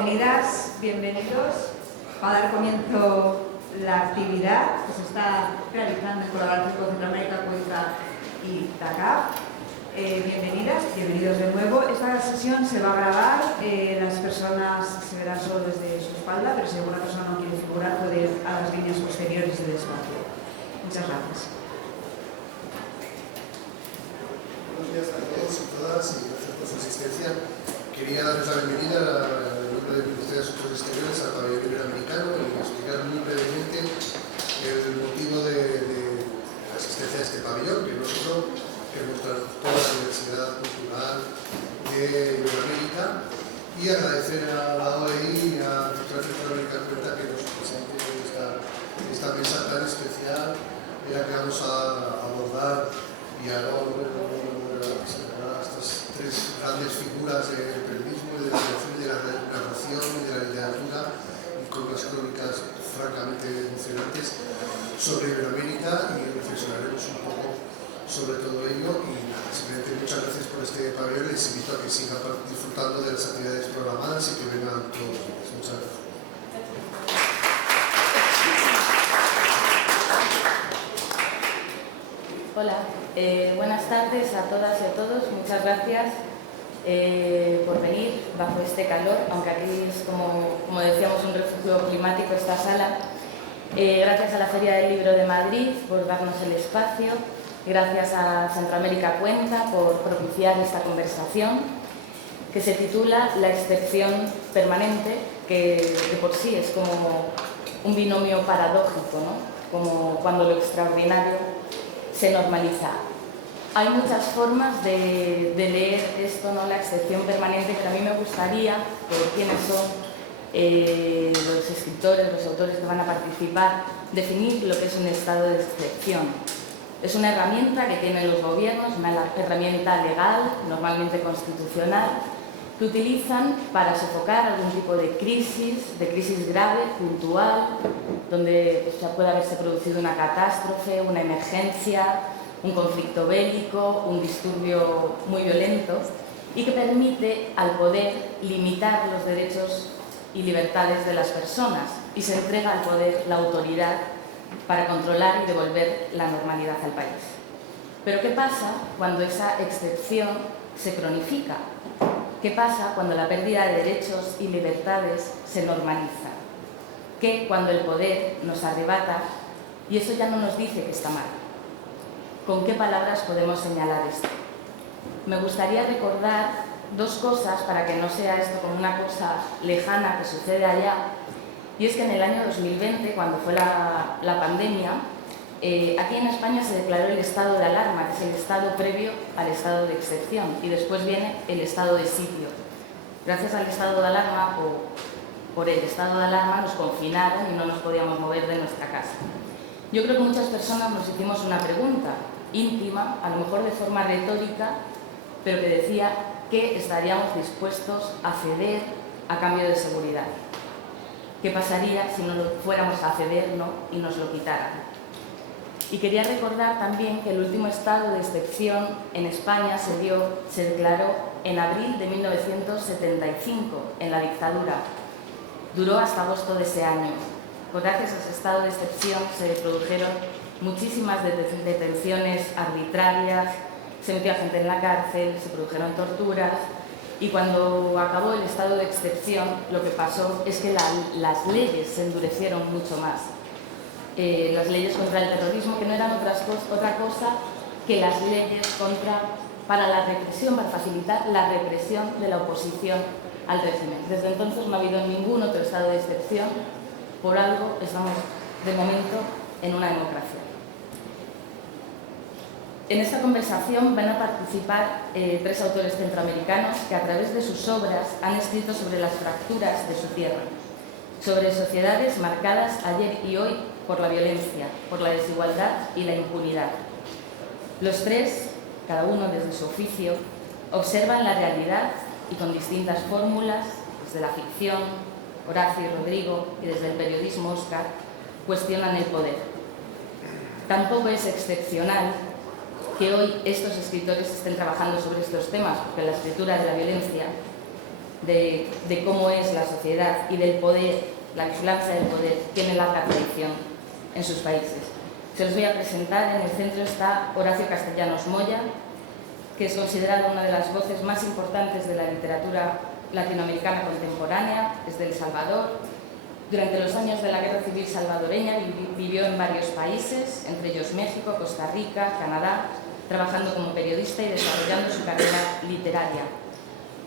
Bienvenidas, bienvenidos. Va a dar comienzo la actividad que se está realizando en colaboración con Centroamérica, Cuenca y TACAF. Bienvenidas, bienvenidos de nuevo. Esta sesión se va a grabar, las personas se verán solo desde su espalda, pero si alguna persona no quiere figurar puede ir a las líneas posteriores del espacio. Muchas gracias. Buenos días a todos y todas y gracias por su asistencia. Quería darles la bienvenida en nombre del Ministerio de Asuntos Exteriores al Pabellón Iberoamericano y explicar muy brevemente el motivo de la asistencia a este pabellón, que no es otro que mostrar toda la diversidad cultural de Iberoamérica, y agradecer a la OEI y a la Centroamérica Cuenca que nos presente esta mesa tan especial en la que vamos a abordar diálogo estas tres grandes figuras del periodismo, de la creación, de la narración y de la literatura, y con unas crónicas francamente emocionantes sobre Iberoamérica, y reflexionaremos un poco sobre todo ello. Y simplemente muchas gracias por este pabellón. Les invito a que sigan disfrutando de las actividades programadas y que vengan todos. Muchas gracias. Hola, buenas tardes a todas y a todos. Muchas gracias por venir bajo este calor, aunque aquí es como decíamos un refugio climático esta sala. Gracias a la Feria del Libro de Madrid por darnos el espacio. Gracias a Centroamérica Cuenca por propiciar esta conversación que se titula La excepción permanente, que de por sí es como un binomio paradójico, ¿no? Como cuando lo extraordinario se normaliza. Hay muchas formas de leer esto, ¿no? La excepción permanente, pero a mí me gustaría, por quiénes son los escritores, los autores que van a participar, definir lo que es un estado de excepción. Es una herramienta que tienen los gobiernos, una herramienta legal, normalmente constitucional, que utilizan para sofocar algún tipo de crisis grave, puntual, donde pues, puede haberse producido una catástrofe, una emergencia, un conflicto bélico, un disturbio muy violento, y que permite al poder limitar los derechos y libertades de las personas, y se entrega al poder la autoridad para controlar y devolver la normalidad al país. Pero ¿qué pasa cuando esa excepción se cronifica? ¿Qué pasa cuando la pérdida de derechos y libertades se normaliza? ¿Qué cuando el poder nos arrebata y eso ya no nos dice que está mal? ¿Con qué palabras podemos señalar esto? Me gustaría recordar dos cosas para que no sea esto como una cosa lejana que sucede allá. Y es que en el año 2020, cuando fue la pandemia, aquí en España se declaró el estado de alarma, que es el estado previo al estado de excepción, y después viene el estado de sitio. Gracias al estado de alarma, o por el estado de alarma, nos confinaron y no nos podíamos mover de nuestra casa. Yo creo que muchas personas nos hicimos una pregunta íntima, a lo mejor de forma retórica, pero que decía ¿qué estaríamos dispuestos a ceder a cambio de seguridad? ¿Qué pasaría si no fuéramos a ceder, ¿no? Y nos lo quitaran? Y quería recordar también que el último estado de excepción en España se declaró en abril de 1975, en la dictadura. Duró hasta agosto de ese año. Gracias a ese estado de excepción se produjeron muchísimas detenciones arbitrarias, se metió a gente en la cárcel, se produjeron torturas, y cuando acabó el estado de excepción lo que pasó es que las leyes se endurecieron mucho más. Las leyes contra el terrorismo, que no eran otra cosa que las leyes para la represión, para facilitar la represión de la oposición al régimen. Desde entonces no ha habido ningún otro estado de excepción. Por algo estamos de momento en una democracia. En esta conversación van a participar tres autores centroamericanos que a través de sus obras han escrito sobre las fracturas de su tierra, sobre sociedades marcadas ayer y hoy por la violencia, por la desigualdad y la impunidad. Los tres, cada uno desde su oficio, observan la realidad y con distintas fórmulas, desde la ficción, Horacio y Rodrigo, y desde el periodismo, Óscar, cuestionan el poder. Tampoco es excepcional que hoy estos escritores estén trabajando sobre estos temas, porque la escritura de la violencia de cómo es la sociedad y del poder, la vigilancia del poder, tiene larga tradición en sus países. Se los voy a presentar. En el centro está Horacio Castellanos Moya, que es considerado una de las voces más importantes de la literatura latinoamericana contemporánea, es de El Salvador. Durante los años de la Guerra Civil salvadoreña vivió en varios países, entre ellos México, Costa Rica, Canadá, trabajando como periodista y desarrollando su carrera literaria.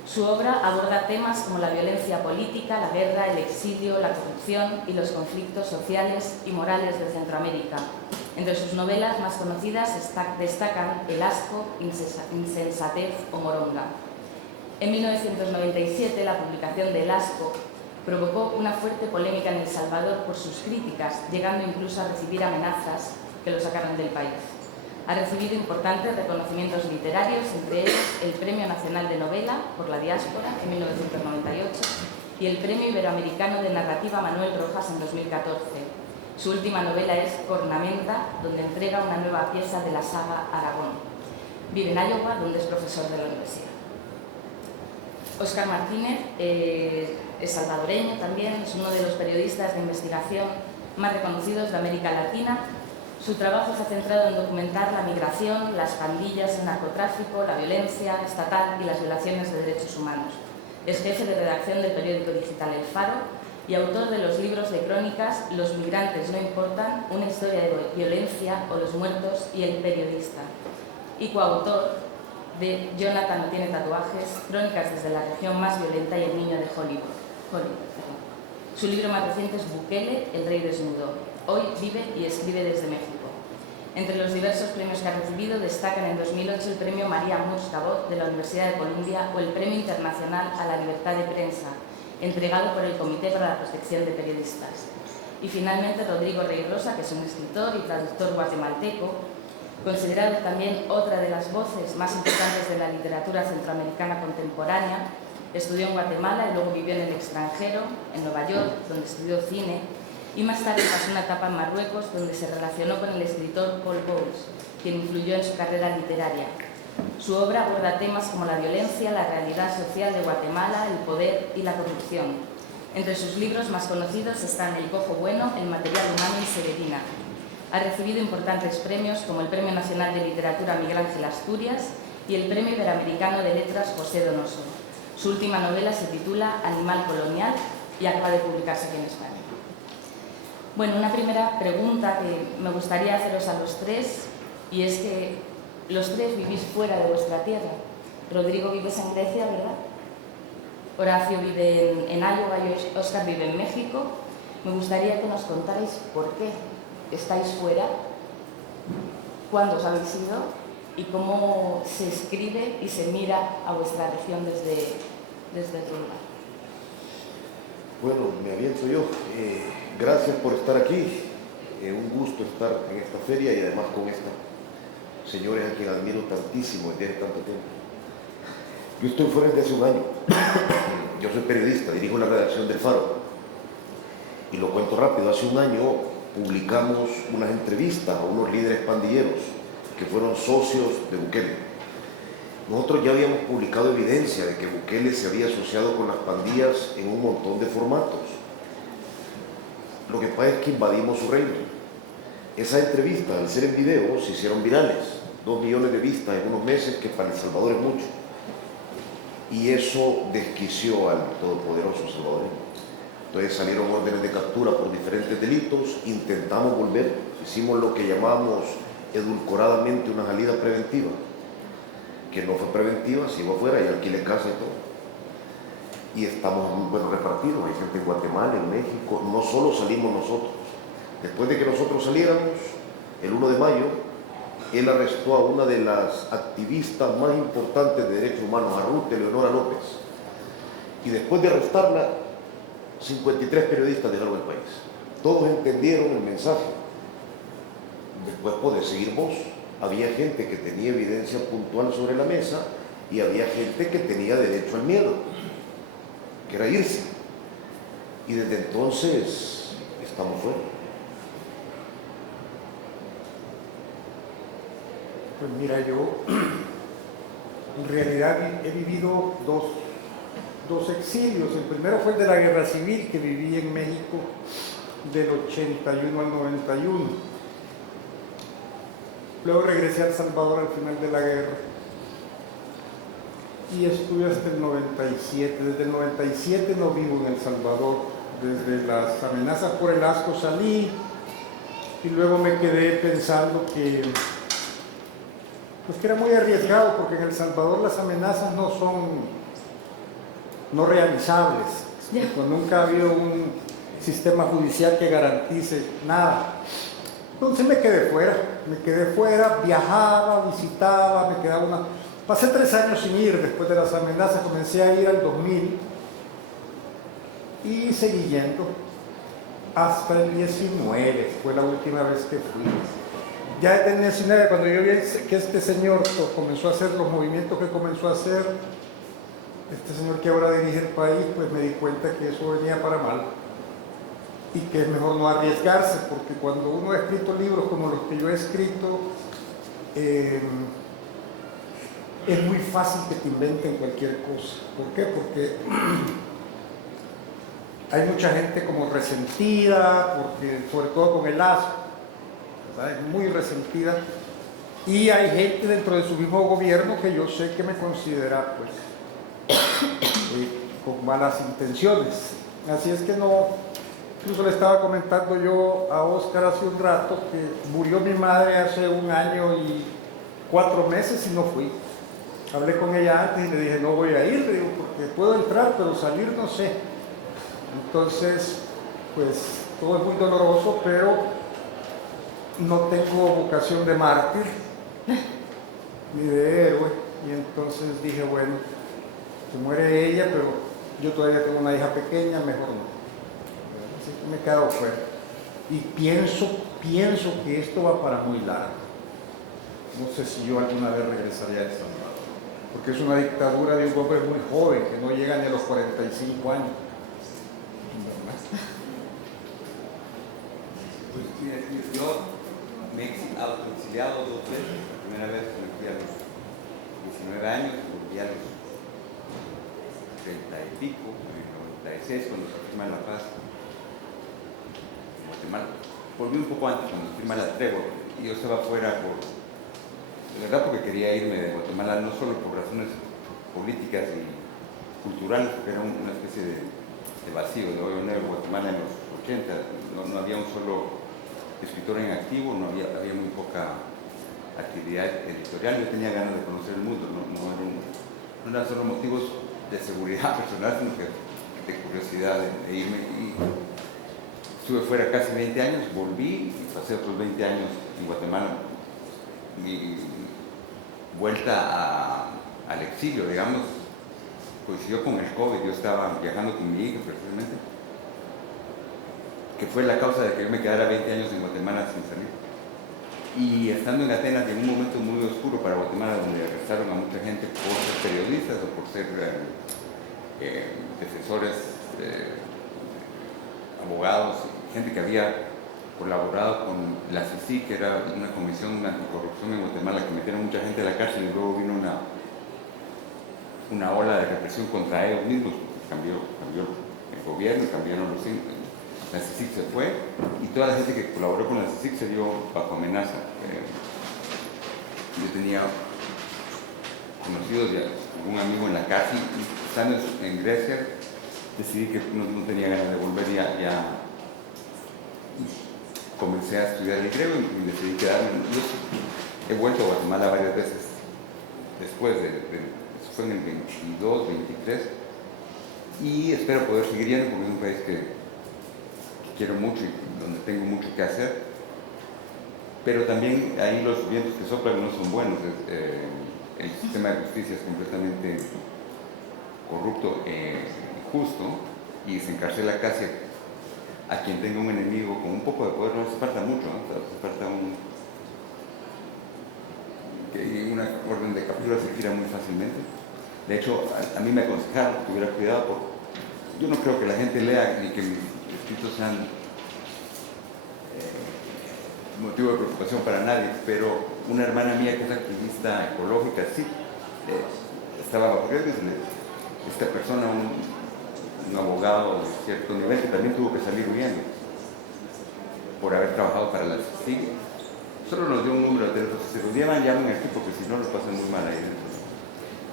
Su obra aborda temas como la violencia política, la guerra, el exilio, la corrupción y los conflictos sociales y morales de Centroamérica. Entre sus novelas más conocidas destacan El asco, Insensatez o Moronga. En 1997, la publicación de El asco provocó una fuerte polémica en El Salvador por sus críticas, llegando incluso a recibir amenazas que lo sacaron del país. Ha recibido importantes reconocimientos literarios, entre ellos el Premio Nacional de Novela por la Diáspora en 1998 y el Premio Iberoamericano de Narrativa Manuel Rojas en 2014. Su última novela es Cornamenta, donde entrega una nueva pieza de la saga Aragón. Vive en Iowa, donde es profesor de la universidad. Óscar Martínez es salvadoreño también, es uno de los periodistas de investigación más reconocidos de América Latina. Su trabajo se ha centrado en documentar la migración, las pandillas, el narcotráfico, la violencia estatal y las violaciones de derechos humanos. Es jefe de redacción del periódico digital El Faro y autor de los libros de crónicas Los migrantes no importan, una historia de violencia o Los muertos y el periodista. Y coautor de Jonathan no tiene tatuajes, crónicas desde la región más violenta y el niño de Hollywood. Su libro más reciente es Bukele, el rey desnudo. Hoy vive y escribe desde México. Entre los diversos premios que ha recibido destacan en 2008 el Premio María Murs Cabot de la Universidad de Columbia o el Premio Internacional a la Libertad de Prensa, entregado por el Comité para la Protección de Periodistas. Y finalmente Rodrigo Rey Rosa, que es un escritor y traductor guatemalteco, considerado también otra de las voces más importantes de la literatura centroamericana contemporánea. Estudió en Guatemala y luego vivió en el extranjero, en Nueva York, donde estudió cine, y más tarde pasó una etapa en Marruecos, donde se relacionó con el escritor Paul Bowles, quien influyó en su carrera literaria. Su obra aborda temas como la violencia, la realidad social de Guatemala, el poder y la corrupción. Entre sus libros más conocidos están El cojo bueno, El material humano y Severina. Ha recibido importantes premios como el Premio Nacional de Literatura Miguel Ángel Asturias y el Premio Iberoamericano de Letras José Donoso. Su última novela se titula Animal colonial y acaba de publicarse aquí en España. Bueno, una primera pregunta que me gustaría haceros a los tres, y es que los tres vivís fuera de vuestra tierra. Rodrigo vives en Grecia, ¿verdad? Horacio vive en Iowa y Óscar vive en México. Me gustaría que nos contarais por qué estáis fuera, cuándo os habéis ido y cómo se escribe y se mira a vuestra región desde otro lugar. Bueno, me aviento yo. Gracias por estar aquí. Un gusto estar en esta feria y además con estas señores a quien admiro tantísimo desde hace tanto tiempo. Yo estoy fuera desde hace un año. Yo soy periodista, dirijo la redacción del Faro. Y lo cuento rápido, hace un año publicamos unas entrevistas a unos líderes pandilleros que fueron socios de Bukele. Nosotros ya habíamos publicado evidencia de que Bukele se había asociado con las pandillas en un montón de formatos. Lo que pasa es que invadimos su reino. Esa entrevista, al ser en video, se hicieron virales. 2 millones de vistas en unos meses, que para El Salvador es mucho. Y eso desquició al todopoderoso salvadoreño. Entonces salieron órdenes de captura por diferentes delitos, intentamos volver, hicimos lo que llamamos edulcoradamente una salida preventiva, que no fue preventiva, se iba afuera y alquilé casa y todo. Y estamos muy bueno repartidos, hay gente en Guatemala, en México, no solo salimos nosotros. Después de que nosotros saliéramos, el 1 de mayo, él arrestó a una de las activistas más importantes de derechos humanos, a Ruth Eleonora López. Y después de arrestarla, 53 periodistas dejaron el país. Todos entendieron el mensaje. Después podés seguir vos. Había gente que tenía evidencia puntual sobre la mesa y había gente que tenía derecho al miedo, que era irse. Y desde entonces estamos fuera. Pues mira, yo en realidad he vivido dos exilios. El primero fue el de la Guerra Civil, que viví en México del 81 al 91. Luego regresé a El Salvador al final de la guerra y estuve hasta el 97. Desde el 97 no vivo en El Salvador. Desde las amenazas por el asco salí y luego me quedé pensando que era muy arriesgado, porque en El Salvador las amenazas no son no realizables. Nunca ha habido un sistema judicial que garantice nada. Entonces me quedé fuera, viajaba, visitaba, me quedaba Pasé 3 años sin ir después de las amenazas, comencé a ir al 2000 y seguí yendo hasta el 19, fue la última vez que fui. Ya desde el 19, cuando yo vi que este señor comenzó a hacer los movimientos que comenzó a hacer, este señor que ahora dirige el país, pues me di cuenta que eso venía para mal y que es mejor no arriesgarse, porque cuando uno ha escrito libros como los que yo he escrito, es muy fácil que te inventen cualquier cosa. ¿Por qué? Porque hay mucha gente como resentida, porque, sobre todo con el asco, ¿sabes? Muy resentida, y hay gente dentro de su mismo gobierno que yo sé que me considera pues con malas intenciones. Así es que no. Incluso le estaba comentando yo a Oscar hace un rato que murió mi madre hace 1 año y 4 meses y no fui. Hablé con ella antes y le dije, no voy a ir, le digo, porque puedo entrar, pero salir no sé. Entonces, pues todo es muy doloroso, pero no tengo vocación de mártir ni de héroe. Y entonces dije, bueno, se muere ella, pero yo todavía tengo una hija pequeña, mejor no. Así que me he quedado fuera. Y pienso que esto va para muy largo. No sé si yo alguna vez regresaría a El Salvador, porque es una dictadura de un hombre muy joven, que no llega ni a los 45 años. Pues yo me he autoexiliado 2 veces. La primera vez me fui a los 19 años, volví a los 30 y pico, en el 96, cuando se firma la paz en Guatemala. Volví un poco antes, cuando se firma la tregua, y yo estaba fuera de verdad porque quería irme de Guatemala, no solo por razones políticas y culturales, porque era una especie de vacío. Yo venía de Guatemala en los 80, no había un solo escritor en activo, había muy poca actividad editorial. Yo tenía ganas de conocer el mundo, no eran solo motivos de seguridad personal, sino que de curiosidad de irme. Y estuve fuera casi 20 años, volví y pasé otros 20 años en Guatemala. Mi vuelta al exilio, digamos, coincidió con el COVID. Yo estaba viajando con mi hija precisamente, que fue la causa de que yo me quedara 20 años en Guatemala sin salir. Y estando en Atenas, en un momento muy oscuro para Guatemala, donde arrestaron a mucha gente por ser periodistas o por ser defensores, abogados, gente que había colaborado con la CICIG, que era una comisión anticorrupción en Guatemala, que metieron mucha gente a la cárcel, y luego vino una ola de represión contra ellos mismos. Cambió el gobierno, cambiaron los símbolos. La CICIG se fue y toda la gente que colaboró con la CICIG se vio bajo amenaza. Yo tenía conocidos de algún amigo en la cárcel, y estando en Grecia decidí que no tenía ganas de volver. Ya comencé a estudiar el griego y decidí quedarme. Yo he vuelto a Guatemala varias veces después eso fue en el 22, 23, y espero poder seguir yendo, porque es un país que quiero mucho y donde tengo mucho que hacer, pero también ahí los vientos que soplan no son buenos. El sistema de justicia es completamente corrupto e injusto, y se encarcela casi a quien tenga un enemigo con un poco de poder. No hace falta mucho, ¿no? Hace falta que una orden de captura se gira muy fácilmente. De hecho, a mí me aconsejaron que tuviera cuidado, porque yo no creo que la gente lea ni que mis escritos sean motivo de preocupación para nadie, pero una hermana mía que es activista ecológica, sí, estaba bajo riesgo y se le esta persona, un abogado de cierto nivel que también tuvo que salir huyendo por haber trabajado para la Sicilia. Solo nos dio un número de teléfono, si se lo llevan, llamen aquí porque si no lo pasan muy mal ahí dentro.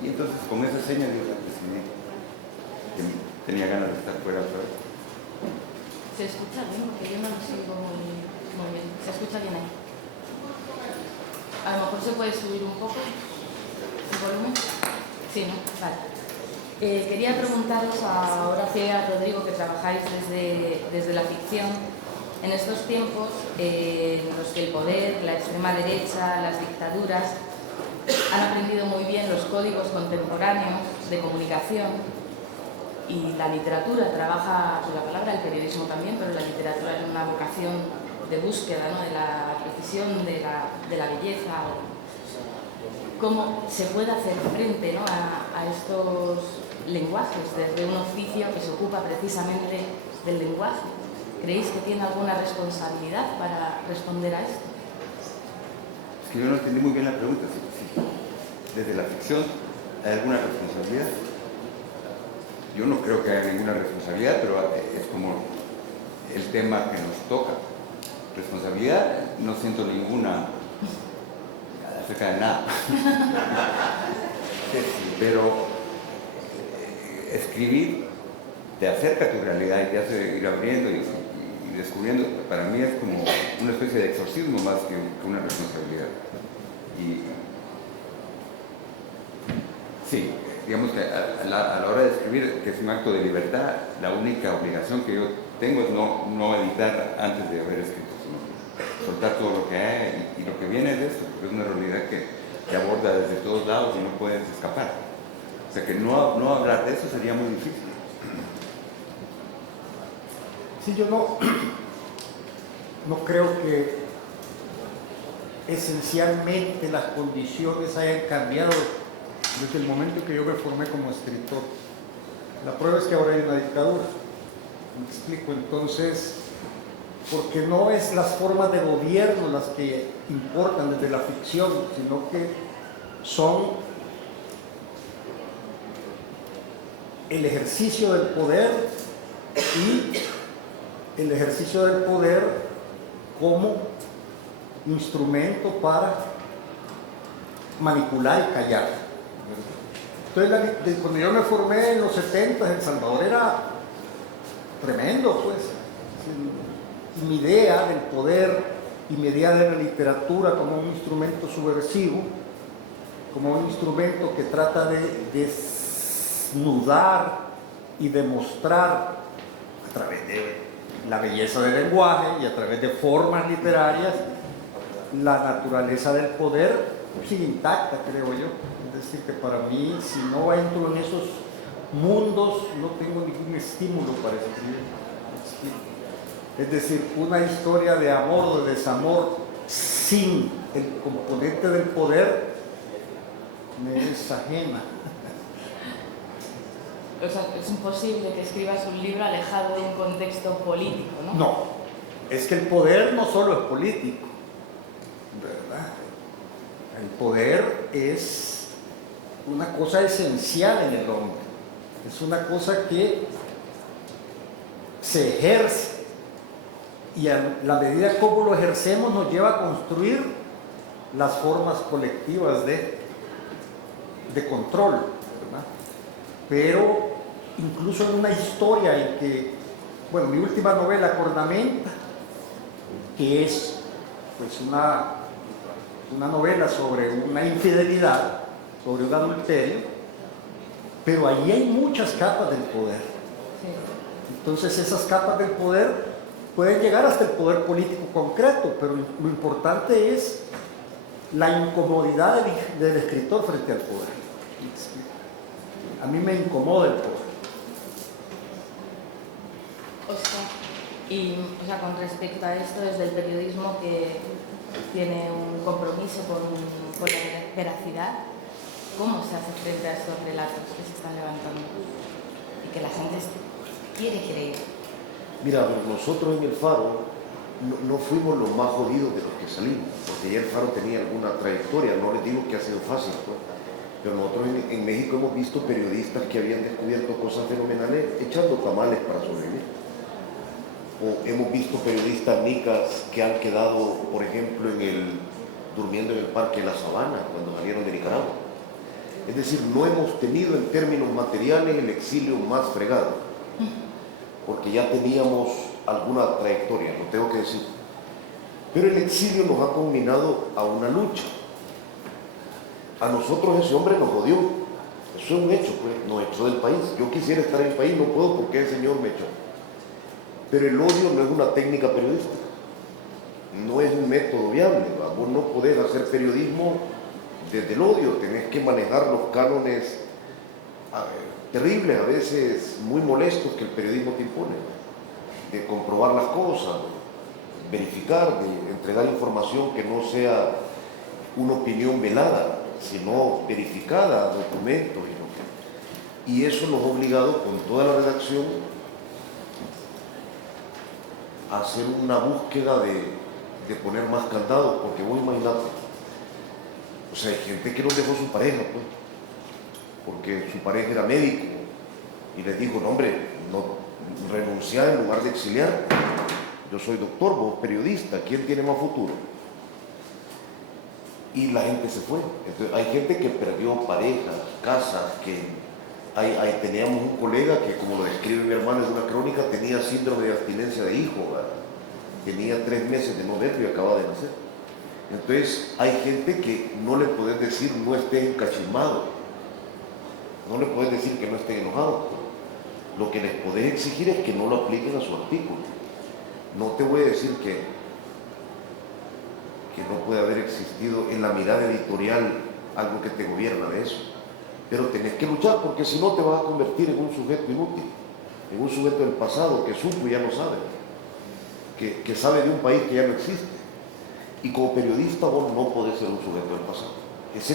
Y entonces con esa seña yo decidí que tenía ganas de estar fuera otra vez. ¿Se escucha bien? Porque yo no lo sigo muy bien. ¿Se escucha bien ahí? A lo mejor se puede subir un poco el volumen. Sí, ¿no? Vale. Quería preguntaros a Horacio y a Rodrigo, que trabajáis desde la ficción, en estos tiempos en los que el poder, la extrema derecha, las dictaduras han aprendido muy bien los códigos contemporáneos de comunicación y la literatura trabaja con la palabra, el periodismo también, pero la literatura es una vocación de búsqueda, ¿no?, de la precisión, de la belleza. ¿Cómo se puede hacer frente, ¿no?, a estos lenguajes desde un oficio que se ocupa precisamente del lenguaje? ¿Creéis que tiene alguna responsabilidad para responder a esto? Es que yo no entendí muy bien la pregunta. Sí. Desde la ficción, ¿hay alguna responsabilidad? Yo no creo que haya ninguna responsabilidad, pero es como el tema que nos toca. Responsabilidad, no siento ninguna acerca de nada. Pero escribir te acerca a tu realidad y te hace ir abriendo y descubriendo. Para mí es como una especie de exorcismo más que una responsabilidad. Y sí, digamos que a la hora de escribir, que es un acto de libertad, la única obligación que yo tengo es no editar antes de haber escrito, sino soltar todo lo que hay y lo que viene de eso, porque es una realidad que aborda desde todos lados y no puedes escapar. O sea que no hablar de eso sería muy difícil. Sí, yo no creo que esencialmente las condiciones hayan cambiado desde el momento que yo me formé como escritor. La prueba es que ahora hay una dictadura. Me explico, entonces, porque no es las formas de gobierno las que importan desde la ficción, sino que son el ejercicio del poder y el ejercicio del poder como instrumento para manipular y callar. Entonces, cuando yo me formé en los 70, El Salvador era tremendo, pues. Y mi idea del poder y mi idea de la literatura como un instrumento subversivo, como un instrumento que trata de desnudar y demostrar a través de la belleza del lenguaje y a través de formas literarias la naturaleza del poder sigue intacta, creo yo. Es decir, que para mí, si no entro en esos mundos, no tengo ningún estímulo para escribir. Es decir, una historia de amor o de desamor sin el componente del poder me es ajena. O sea, es imposible que escribas un libro alejado de un contexto político, ¿no? No, es que el poder no solo es político, ¿verdad? El poder es una cosa esencial en el hombre, es una cosa que se ejerce y a la medida como lo ejercemos nos lleva a construir las formas colectivas de control, ¿verdad? Pero incluso en una historia en que, bueno, mi última novela, Cornamenta, que es pues una novela sobre una infidelidad, sobre un adulterio, pero allí hay muchas capas del poder. Sí. Entonces esas capas del poder pueden llegar hasta el poder político concreto, pero lo importante es la incomodidad del escritor frente al poder. A mí me incomoda el poder. Oscar, y o sea, con respecto a esto, desde el periodismo que tiene un compromiso con la veracidad, ¿cómo se hace frente a estos relatos que se están levantando y que la gente quiere creer? Mira, nosotros en El Faro no fuimos los más jodidos de los que salimos, porque ya El Faro tenía alguna trayectoria, no les digo que ha sido fácil, pues, Pero nosotros en México hemos visto periodistas que habían descubierto cosas fenomenales echando tamales para sobrevivir. O hemos visto periodistas nicas que han quedado, por ejemplo, durmiendo en el Parque de la Sabana cuando salieron de Nicaragua. Es decir, no hemos tenido en términos materiales el exilio más fregado, porque ya teníamos alguna trayectoria, lo tengo que decir. Pero el exilio nos ha combinado a una lucha. A nosotros ese hombre nos odió. Eso es un hecho, pues, nos echó del país. Yo quisiera estar en el país, no puedo porque el Señor me echó. Pero el odio no es una técnica periodística, no es un método viable. Vos no podés hacer periodismo desde el odio, tenés que manejar los cánones terribles, a veces muy molestos que el periodismo te impone, de comprobar las cosas, de verificar, de entregar información que no sea una opinión velada, sino verificada, documentos. Y eso nos ha obligado con toda la redacción a hacer una búsqueda de poner más candados, porque vos imaginate, o sea, hay gente que no dejó su pareja, pues, porque su pareja era médico y les dijo, no hombre, no renunciar en lugar de exiliar, yo soy doctor, vos periodista, ¿quién tiene más futuro? Y la gente se fue. Entonces, hay gente que perdió parejas, casas, que teníamos un colega que, como lo describe mi hermano en una crónica, tenía síndrome de abstinencia de hijo, ¿verdad? Tenía 3 meses de no verlo y acaba de nacer. Entonces hay gente que no le podés decir no estés encachimado, no le podés decir que no estén enojados. Lo que les podés exigir es que no lo apliquen a su artículo. No te voy a decir que no puede haber existido en la mirada editorial algo que te gobierna de eso, pero tenés que luchar, porque si no te vas a convertir en un sujeto inútil, en un sujeto del pasado que supo y ya no sabe, que sabe de un país que ya no existe. Y como periodista vos no podés ser un sujeto del pasado. Esa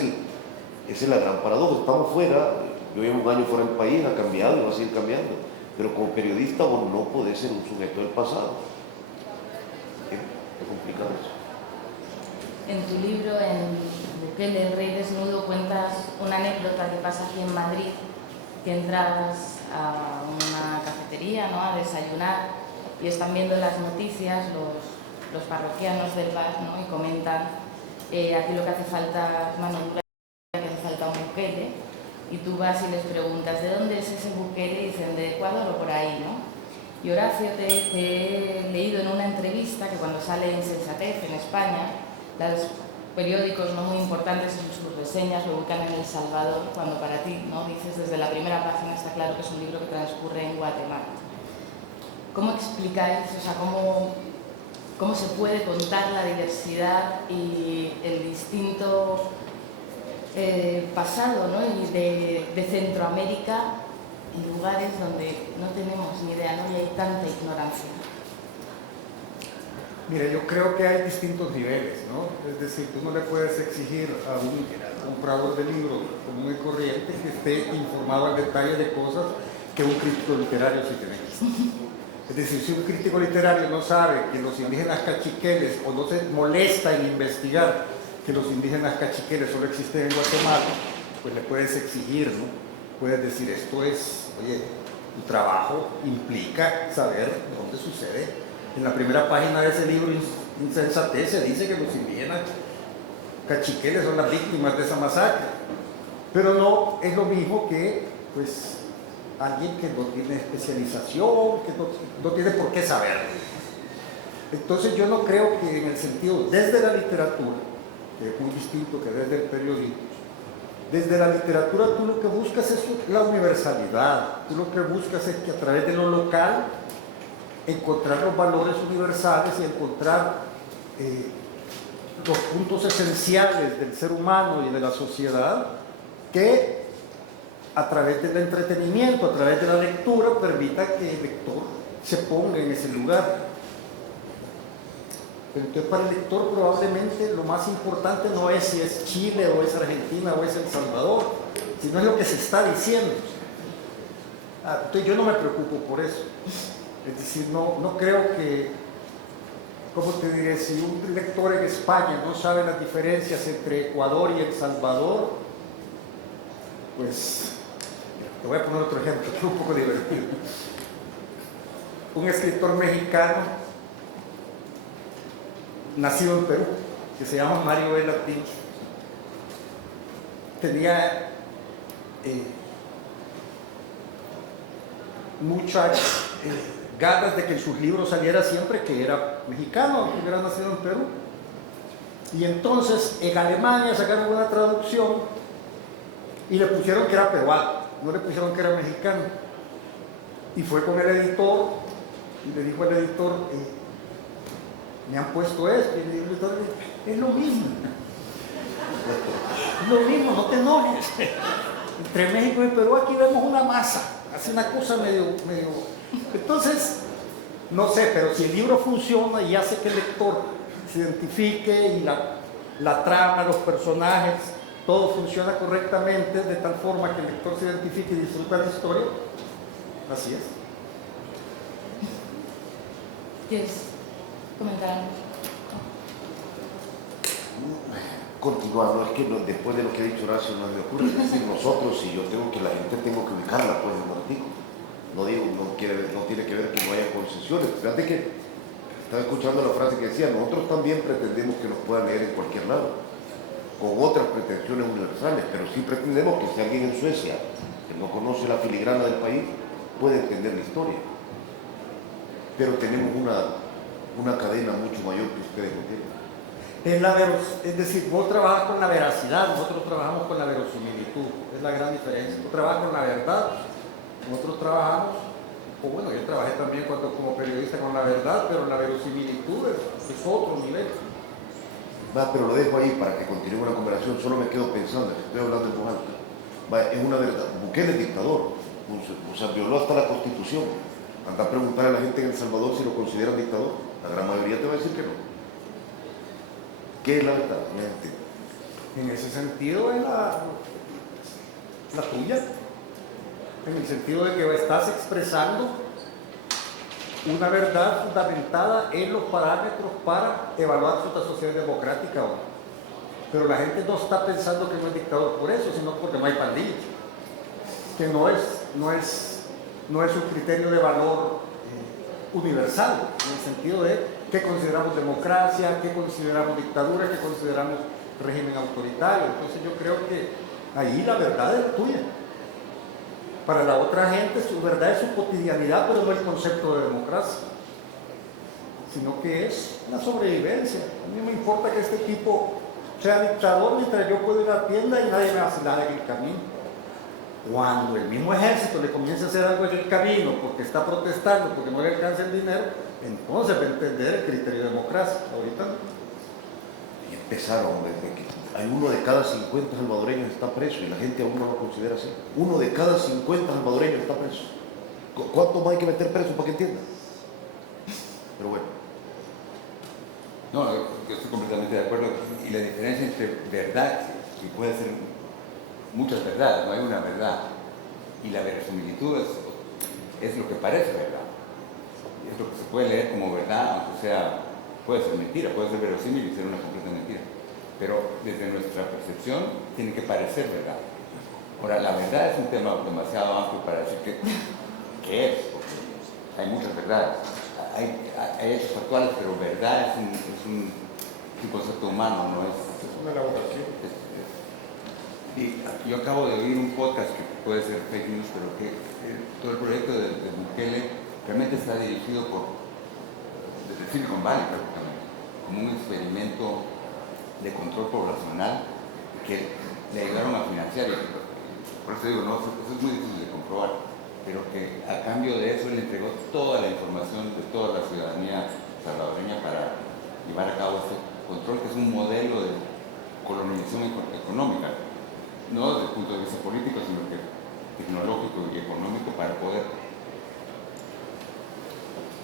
es la gran paradoja. Estamos fuera, yo llevo un año fuera del país, ha cambiado y va a seguir cambiando, pero como periodista vos no podés ser un sujeto del pasado. Es complicado eso. En tu libro, en Bukele, el rey desnudo, cuentas una anécdota que pasa aquí en Madrid, que entras a una cafetería, ¿no?, a desayunar, y están viendo las noticias los parroquianos del bar, ¿no?, y comentan aquí lo que hace falta es mano dura, que hace falta un Bukele, y tú vas y les preguntas ¿de dónde es ese Bukele? Y dicen de Ecuador o por ahí, ¿no? Y Horacio, te he leído en una entrevista que cuando sale Insensatez en España, los periódicos no muy importantes en sus reseñas lo ubican en El Salvador, cuando para ti, ¿no?, dices desde la primera página está claro que es un libro que transcurre en Guatemala. ¿Cómo explicáis, o sea, cómo se puede contar la diversidad y el distinto pasado, ¿no?, y de Centroamérica en lugares donde no tenemos ni idea, ¿no?, y hay tanta ignorancia? Mira, yo creo que hay distintos niveles, ¿no? Es decir, tú no le puedes exigir a un comprador de libros común y corriente que esté informado al detalle de cosas que un crítico literario sí tiene que saber. Es decir, si un crítico literario no sabe que los indígenas cachiqueles, o no se molesta en investigar que los indígenas cachiqueles solo existen en Guatemala, pues le puedes exigir, ¿no? Puedes decir, esto es, oye, tu trabajo implica saber dónde sucede. En la primera página de ese libro, Insensatez, se dice que los indígenas cachiqueles son las víctimas de esa masacre. Pero no es lo mismo que, pues, alguien que no tiene especialización, que no tiene por qué saberlo. Entonces yo no creo que en el sentido, desde la literatura, que es muy distinto que desde el periodismo, desde la literatura tú lo que buscas es la universalidad, tú lo que buscas es que a través de lo local encontrar los valores universales y encontrar los puntos esenciales del ser humano y de la sociedad que a través del entretenimiento, a través de la lectura, permita que el lector se ponga en ese lugar. Pero entonces para el lector probablemente lo más importante no es si es Chile o es Argentina o es El Salvador, sino es lo que se está diciendo. Entonces yo no me preocupo por eso. Es decir, no creo que, ¿cómo te diré? Si un lector en España no sabe las diferencias entre Ecuador y El Salvador, pues, te voy a poner otro ejemplo, que es un poco divertido. Un escritor mexicano nacido en Perú, que se llama Mario B. Latino, tenía muchas ganas de que en sus libros saliera siempre que era mexicano, que era nacido en Perú. Y entonces en Alemania sacaron una traducción y le pusieron que era peruano, no le pusieron que era mexicano. Y fue con el editor y le dijo al editor, me han puesto esto, y el editor dijo, es lo mismo. Es lo mismo, no te enojes. Entre México y Perú aquí vemos una masa, hace una cosa medio... Entonces, no sé, pero si el libro funciona y hace que el lector se identifique y la trama, los personajes, todo funciona correctamente de tal forma que el lector se identifique y disfruta la historia, así es. ¿Quieres comentar algo? Continuando, es que después de lo que ha dicho Horacio, no me ocurre decir nosotros, y yo tengo que la gente tengo que ubicarla pues en un artículo. No digo, no tiene que ver que no haya concesiones. Fíjate que estaba escuchando la frase que decía, nosotros también pretendemos que nos puedan leer en cualquier lado, con otras pretensiones universales, pero sí pretendemos que si alguien en Suecia, que no conoce la filigrana del país, puede entender la historia. Pero tenemos una cadena mucho mayor que ustedes no tienen. Es decir, vos trabajas con la veracidad, nosotros trabajamos con la verosimilitud, es la gran diferencia. Vos trabajas con la verdad, nosotros trabajamos, o bueno, yo trabajé también como periodista con la verdad, pero la verosimilitud es otro nivel. Va, pero lo dejo ahí para que continúe la conversación, solo me quedo pensando, estoy hablando en voz alta. Va, es una verdad, Bukele es dictador, o sea, violó hasta la Constitución. Anda a preguntar a la gente en El Salvador si lo consideran dictador, la gran mayoría te va a decir que no. ¿Qué es la verdad? En ese sentido es la tuya, en el sentido de que estás expresando una verdad fundamentada en los parámetros para evaluar si esta sociedad es democrática o no. Pero la gente no está pensando que no es dictador por eso, sino porque no hay pandillas, que no es un criterio de valor universal, en el sentido de qué consideramos democracia, qué consideramos dictadura, qué consideramos régimen autoritario. Entonces yo creo que ahí la verdad es tuya. Para la otra gente su verdad es su cotidianidad, pero no el concepto de democracia, sino que es la sobrevivencia. A mí me importa que este tipo sea dictador mientras yo puedo ir a la tienda y nadie me hace nada en el camino. Cuando el mismo ejército le comienza a hacer algo en el camino porque está protestando, porque no le alcanza el dinero, entonces va a entender el criterio de democracia. Ahorita no. Y empezaron desde que hay uno de cada 50 salvadoreños está preso y la gente aún no lo considera así. Uno de cada 50 salvadoreños está preso. ¿Cuánto más hay que meter preso para que entiendan? Pero bueno. No, yo estoy completamente de acuerdo. Y la diferencia entre verdad, que puede ser muchas verdades, no hay una verdad, y la verosimilitud es lo que parece verdad. Es lo que se puede leer como verdad, aunque sea, puede ser mentira, puede ser verosímil y ser una completa mentira. Pero desde nuestra percepción tiene que parecer verdad. Ahora, la verdad es un tema demasiado amplio para decir qué es, porque hay muchas verdades. Hay hechos factuales, pero verdad es un concepto humano, no es una elaboración. Y yo acabo de oír un podcast que puede ser fake news, pero que todo el proyecto de Bukele realmente está dirigido desde Silicon Valley prácticamente, como un experimento de control poblacional que le ayudaron a financiar. Por eso digo, no, eso es muy difícil de comprobar, pero que a cambio de eso le entregó toda la información de toda la ciudadanía salvadoreña para llevar a cabo este control, que es un modelo de colonización económica, no desde el punto de vista político, sino que tecnológico y económico, para poder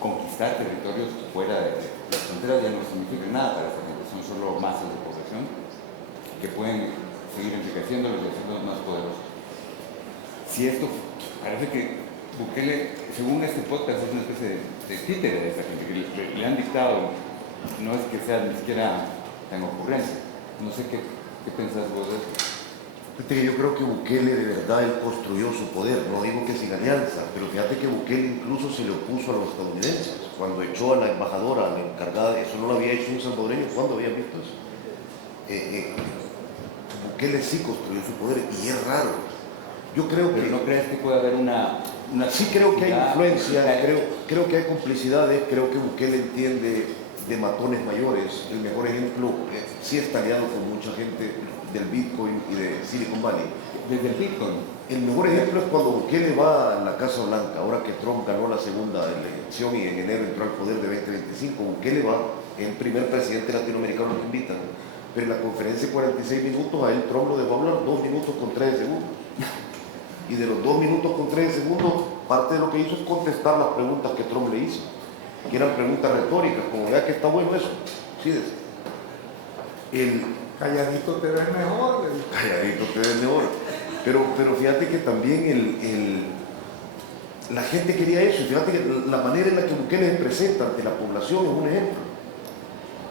conquistar territorios fuera de las fronteras. Ya no significa nada para esta gente, son solo masas de población que pueden seguir enriqueciéndolos y haciéndolos más poderosos. Si esto parece que Bukele, según este podcast, es una especie de títere de esta gente que le han dictado, no es que sea ni siquiera tan ocurrente. No sé qué pensás vos de eso. Fíjate que yo creo que Bukele de verdad él construyó su poder, no digo que sin alianza, pero fíjate que Bukele incluso se le opuso a los estadounidenses cuando echó a la embajadora, a la encargada, eso no lo había hecho un salvadoreño. ¿Cuándo había visto eso? Bukele sí construyó su poder y es raro. Yo creo Pero que... ¿no crees que puede haber una Sí creo que hay influencia, complicidad? creo que hay complicidades, creo que Bukele entiende de matones mayores. El mejor ejemplo, sí está aliado con mucha gente del Bitcoin y de Silicon Valley. Desde el Bitcoin. El mejor ejemplo es cuando Bukele va a la Casa Blanca, ahora que Trump ganó la segunda elección y en enero entró al poder de 2025, Bukele va, es el primer presidente latinoamericano que invitan, pero en la conferencia de 46 minutos a él Trump lo dejó hablar 2 minutos con 13 segundos. Y de los 2 minutos con 13 segundos, parte de lo que hizo es contestar las preguntas que Trump le hizo, que eran preguntas retóricas, como vea que está bueno eso. Sí, Calladito te ves mejor. Calladito te ves mejor. Pero fíjate que también la gente quería eso. Fíjate que la manera en la que Bukele se presenta ante la población es un ejemplo.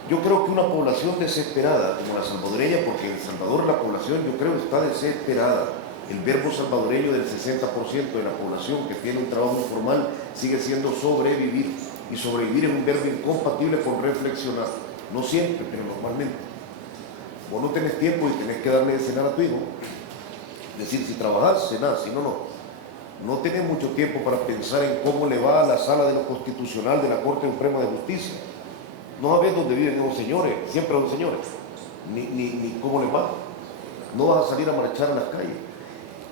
Yo creo que una población desesperada, como la salvadoreña, porque en El Salvador la población yo creo está desesperada. El verbo salvadoreño del 60% de la población que tiene un trabajo informal sigue siendo sobrevivir. Y sobrevivir es un verbo incompatible con reflexionar. No siempre, pero normalmente. Vos no tenés tiempo y tenés que darle de cenar a tu hijo. Es decir, si trabajás, cenás, si no, no. No tenés mucho tiempo para pensar en cómo le va a la sala de lo constitucional de la Corte Suprema de Justicia. No sabés dónde viven los señores, siempre los señores, ni cómo les va. No vas a salir a marchar a las calles.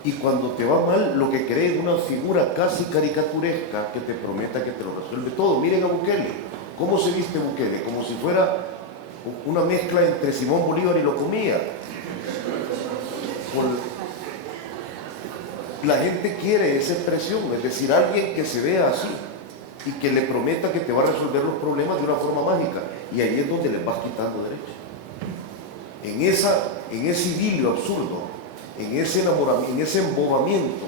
Y cuando te va mal, lo que querés es una figura casi caricaturesca que te prometa que te lo resuelve todo. Miren a Bukele. ¿Cómo se viste Bukele? Como si fuera una mezcla entre Simón Bolívar y Locomía. La gente quiere esa expresión, es decir, alguien que se vea así y que le prometa que te va a resolver los problemas de una forma mágica. Y ahí es donde les vas quitando derechos. En ese idilio absurdo, en ese enamoramiento, en ese embobamiento,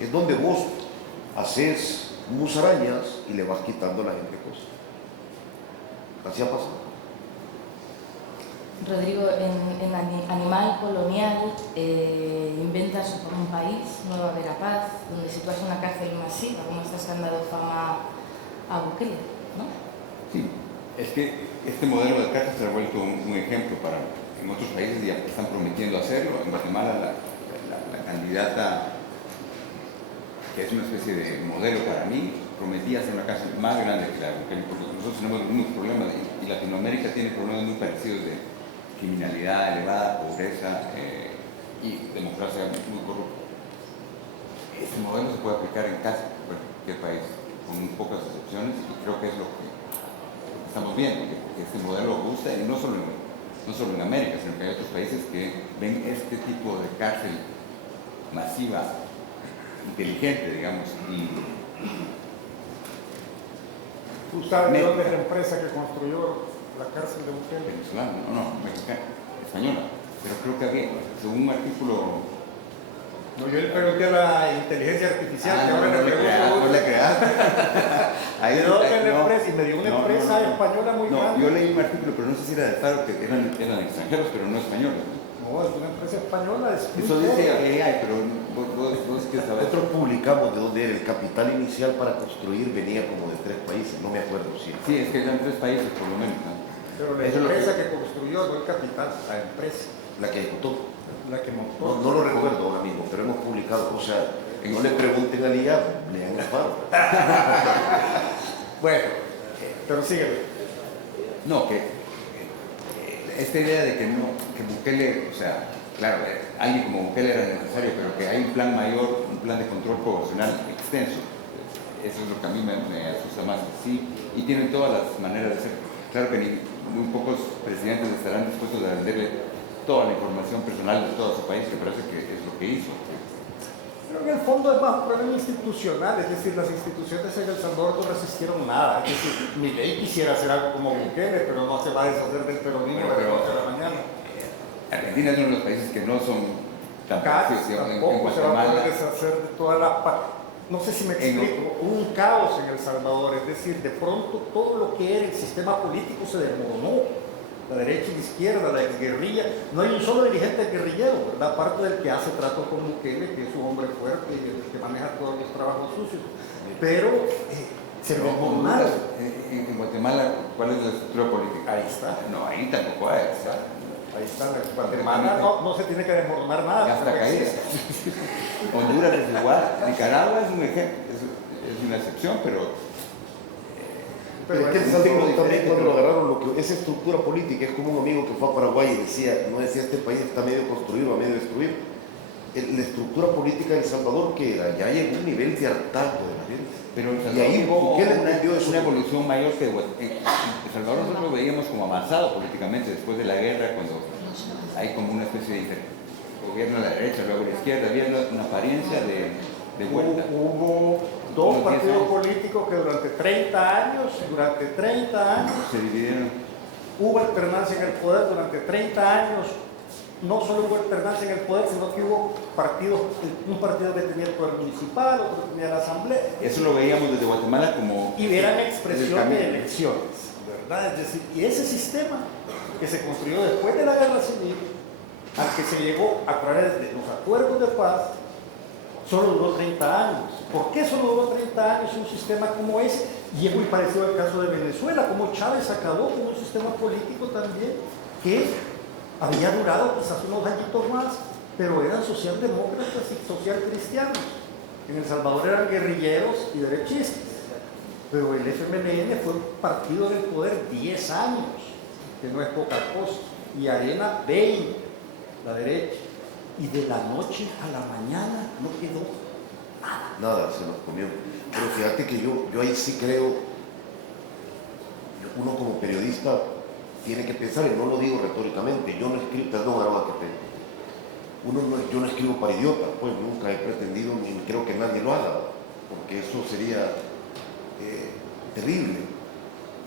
es donde vos haces musarañas y le vas quitando a la gente cosas. Así ha pasado. Rodrigo, en Animal Colonial inventas un país, Nueva Verapaz, donde sitúas una cárcel masiva, como estas que han dado fama a Bukele, ¿no? Sí, es que este modelo de cárcel se ha vuelto un ejemplo para... En otros países ya están prometiendo hacerlo. En Guatemala la candidata, que es una especie de modelo para mí, prometía hacer una cárcel más grande que la de Bukele, porque nosotros tenemos los mismos problemas y Latinoamérica tiene problemas muy parecidos de criminalidad elevada, pobreza y democracia muy corrupta. Este modelo se puede aplicar en casi cualquier país, con muy pocas excepciones, y creo que es lo que estamos viendo, que este modelo gusta, y no solo en América, sino que hay otros países que ven este tipo de cárcel masiva, inteligente, digamos, y... ¿Tú sabes de dónde es la empresa que construyó la cárcel de Bukele? venezolana, no, mexicana, española, pero creo que había, según un artículo... No, yo le pregunté a la inteligencia artificial, que ahora no le pregunto. no le creaste. ¿De dónde es la empresa? Y me dio una empresa española muy grande. Yo leí un artículo, pero no sé si era de Faro, que eran extranjeros, pero no españoles. No, es una empresa española. Eso dice AI, pero vos quieres saber. Nosotros publicamos de dónde era el capital inicial para construir, venía como de 3 países, no me acuerdo si. Sí, es que eran 3 países por lo menos, ¿no? Pero la empresa que construyó, no el capital, la empresa. La que ejecutó. La que montó. No lo recuerdo ahora mismo, pero hemos publicado, o sea, no le pregunten al IA, lean el Faro. Bueno, pero sígueme. No, que esta idea de que Bukele, o sea, claro, alguien como Bukele era necesario, pero que hay un plan mayor, un plan de control poblacional extenso. Eso es lo que a mí me asusta más. Sí, y tienen todas las maneras de ser. Claro que muy pocos presidentes estarán dispuestos a venderle toda la información personal de todo su país, que parece que es lo que hizo. Pero en el fondo es más un problema institucional, es decir, las instituciones en El Salvador no resistieron nada. Es decir, Milei quisiera hacer algo como Bukele, pero no se va a deshacer del peronismo de la noche a la mañana. Argentina es uno de los países que no son tan Casi parecidos, en tampoco se va a Guatemala. poder deshacer de toda la... No sé si me explico, un caos en El Salvador, es decir, de pronto todo lo que era el sistema político se desmoronó. la derecha y la izquierda, la guerrilla. No hay un solo dirigente guerrillero, ¿verdad? Aparte del que hace trato con Bukele, que es un hombre fuerte y el que maneja todos los trabajos sucios. Pero se ve normal. En Guatemala, ¿cuál es la estructura política? Ahí está. No, ahí tampoco hay. Ahí está. Guatemala no se tiene que desmoronar nada. Ya está caída. Honduras es igual. Nicaragua es un ejemplo, es una excepción, pero Pero es que El Salvador también cuando lo agarraron, esa estructura política es como un amigo que fue a Paraguay y decía, este país está medio construido, a medio destruido. La estructura política de El Salvador que era, ya llegó a un nivel de hartazgo de la gente. pero El Y Salvador ahí, tuvo ¿qué le entendió eso? una evolución mayor que El Salvador nosotros lo veíamos como avanzado políticamente después de la guerra, cuando hay como una especie de gobierno a la derecha, luego a la izquierda, había una apariencia de vuelta. Hubo dos partidos políticos que durante 30 años Se dividieron. hubo alternancia en el poder, durante 30 años no solo hubo alternancia en el poder, sino que hubo partidos, un partido que tenía el poder municipal, otro que tenía la asamblea. Eso lo veíamos desde Guatemala como... Y eran desde el expresión camino. de elecciones, ¿verdad? Es decir, y ese sistema que se construyó después de la guerra civil, al que se llegó a través de los acuerdos de paz, solo duró 30 años. ¿Por qué solo duró 30 años un sistema como ese? Y es muy parecido al caso de Venezuela, como Chávez acabó con un sistema político también que había durado quizás unos añitos más, pero eran socialdemócratas y socialcristianos. En El Salvador eran guerrilleros y derechistas, pero el FMLN fue un partido del poder 10 años, que no es poca cosa, y Arena 20, la derecha. Y de la noche a la mañana no quedó Nada, se nos comió. Pero fíjate que yo ahí sí creo, uno como periodista tiene que pensar, y no lo digo retóricamente, yo no escribo, perdón, Aroa, yo no escribo para idiotas, pues nunca he pretendido, ni creo que nadie lo haga, porque eso sería terrible.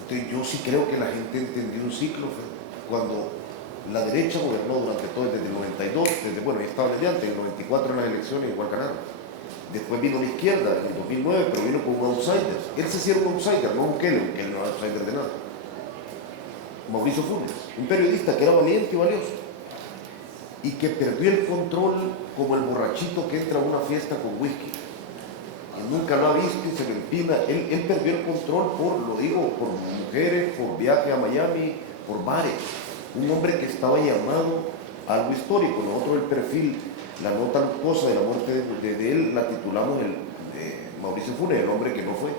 Entonces yo sí creo que la gente entendió un ciclo, cuando la derecha gobernó durante todo, desde el 92, ya estaba mediante, en el 94 en las elecciones, igual ganaron. Después vino la izquierda, en el 2009, pero vino con un outsider. Él se hacía un outsider, no Bukele, que no era outsider de nada. Mauricio Funes, un periodista que era valiente y valioso, y que perdió el control como el borrachito que entra a una fiesta con whisky. Y nunca lo ha visto y se lo empina. Él perdió el control por mujeres, por viaje a Miami, por bares. Un hombre que estaba llamado a algo histórico. Nosotros el perfil, la nota lujosa de la muerte de él, la titulamos Mauricio Funes, el hombre que no fue.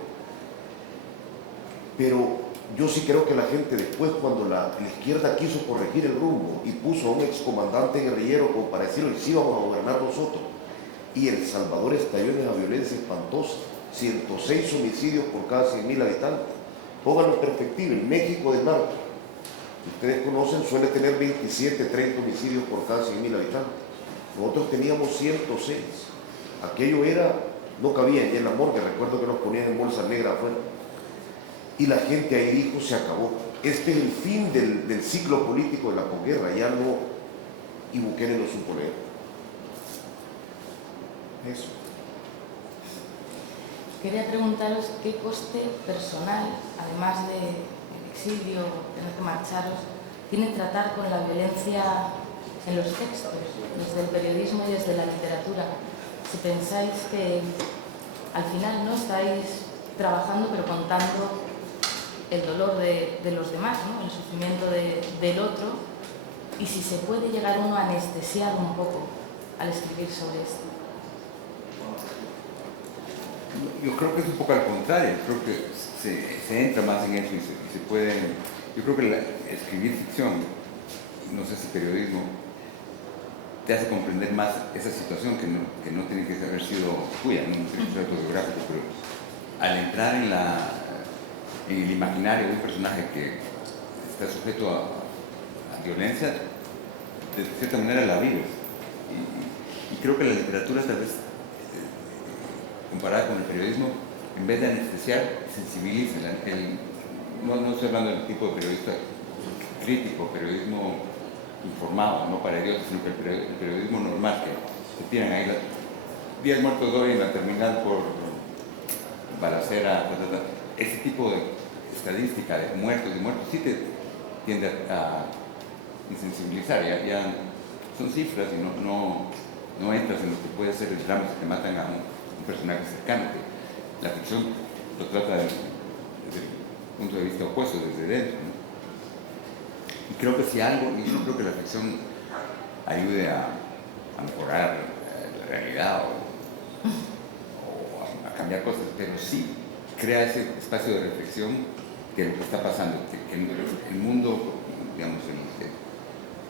Pero yo sí creo que la gente después, cuando la izquierda quiso corregir el rumbo y puso a un excomandante guerrillero como para decirlo, y sí vamos a gobernar nosotros, y El Salvador estalló en una violencia espantosa, 106 homicidios por cada 100.000 habitantes. Pónganlo en perspectiva, el México de narcos, ustedes conocen, suele tener 27, 30 homicidios por cada 100.000 habitantes. Nosotros teníamos 106. Aquello no cabía ya en la morgue, recuerdo que nos ponían en bolsa negra afuera. Y la gente ahí dijo, se acabó. Este es el fin del ciclo político de la posguerra, ya no, y Bukele lo supo leer. Eso. Quería preguntaros qué coste personal, además del exilio, tener que marcharos, tiene tratar con la violencia en los textos, desde el periodismo y desde la literatura. Si pensáis que al final no estáis trabajando pero contando el dolor de los demás, ¿no? El sufrimiento del otro, y si se puede llegar uno a anestesiar un poco al escribir sobre esto. Yo creo que es un poco al contrario, creo que se entra más en eso y se puede... Yo creo que escribir ficción, no sé si periodismo, te hace comprender más esa situación que no tiene que haber sido tuya, no tiene que ser autobiográfico, pero al entrar en el imaginario de un personaje que está sujeto a violencia, de cierta manera la vives. Y creo que la literatura, tal vez, comparada con el periodismo, en vez de anestesiar, sensibiliza. No estoy hablando del tipo de periodista crítico, periodismo informado, no para idiotas, sino que el periodismo normal, que se tiran ahí 10 muertos hoy en la terminal por balacera, ese tipo de estadística de muertos y muertos, sí te tiende a insensibilizar. Ya son cifras y no entras en lo que puede ser el drama si te matan a un personaje cercano. La ficción lo trata desde el punto de vista opuesto, desde dentro, ¿no? Y creo que si algo, y yo creo que la ficción ayude a mejorar la realidad o a cambiar cosas, pero sí crea ese espacio de reflexión que lo que está pasando, que el mundo, digamos,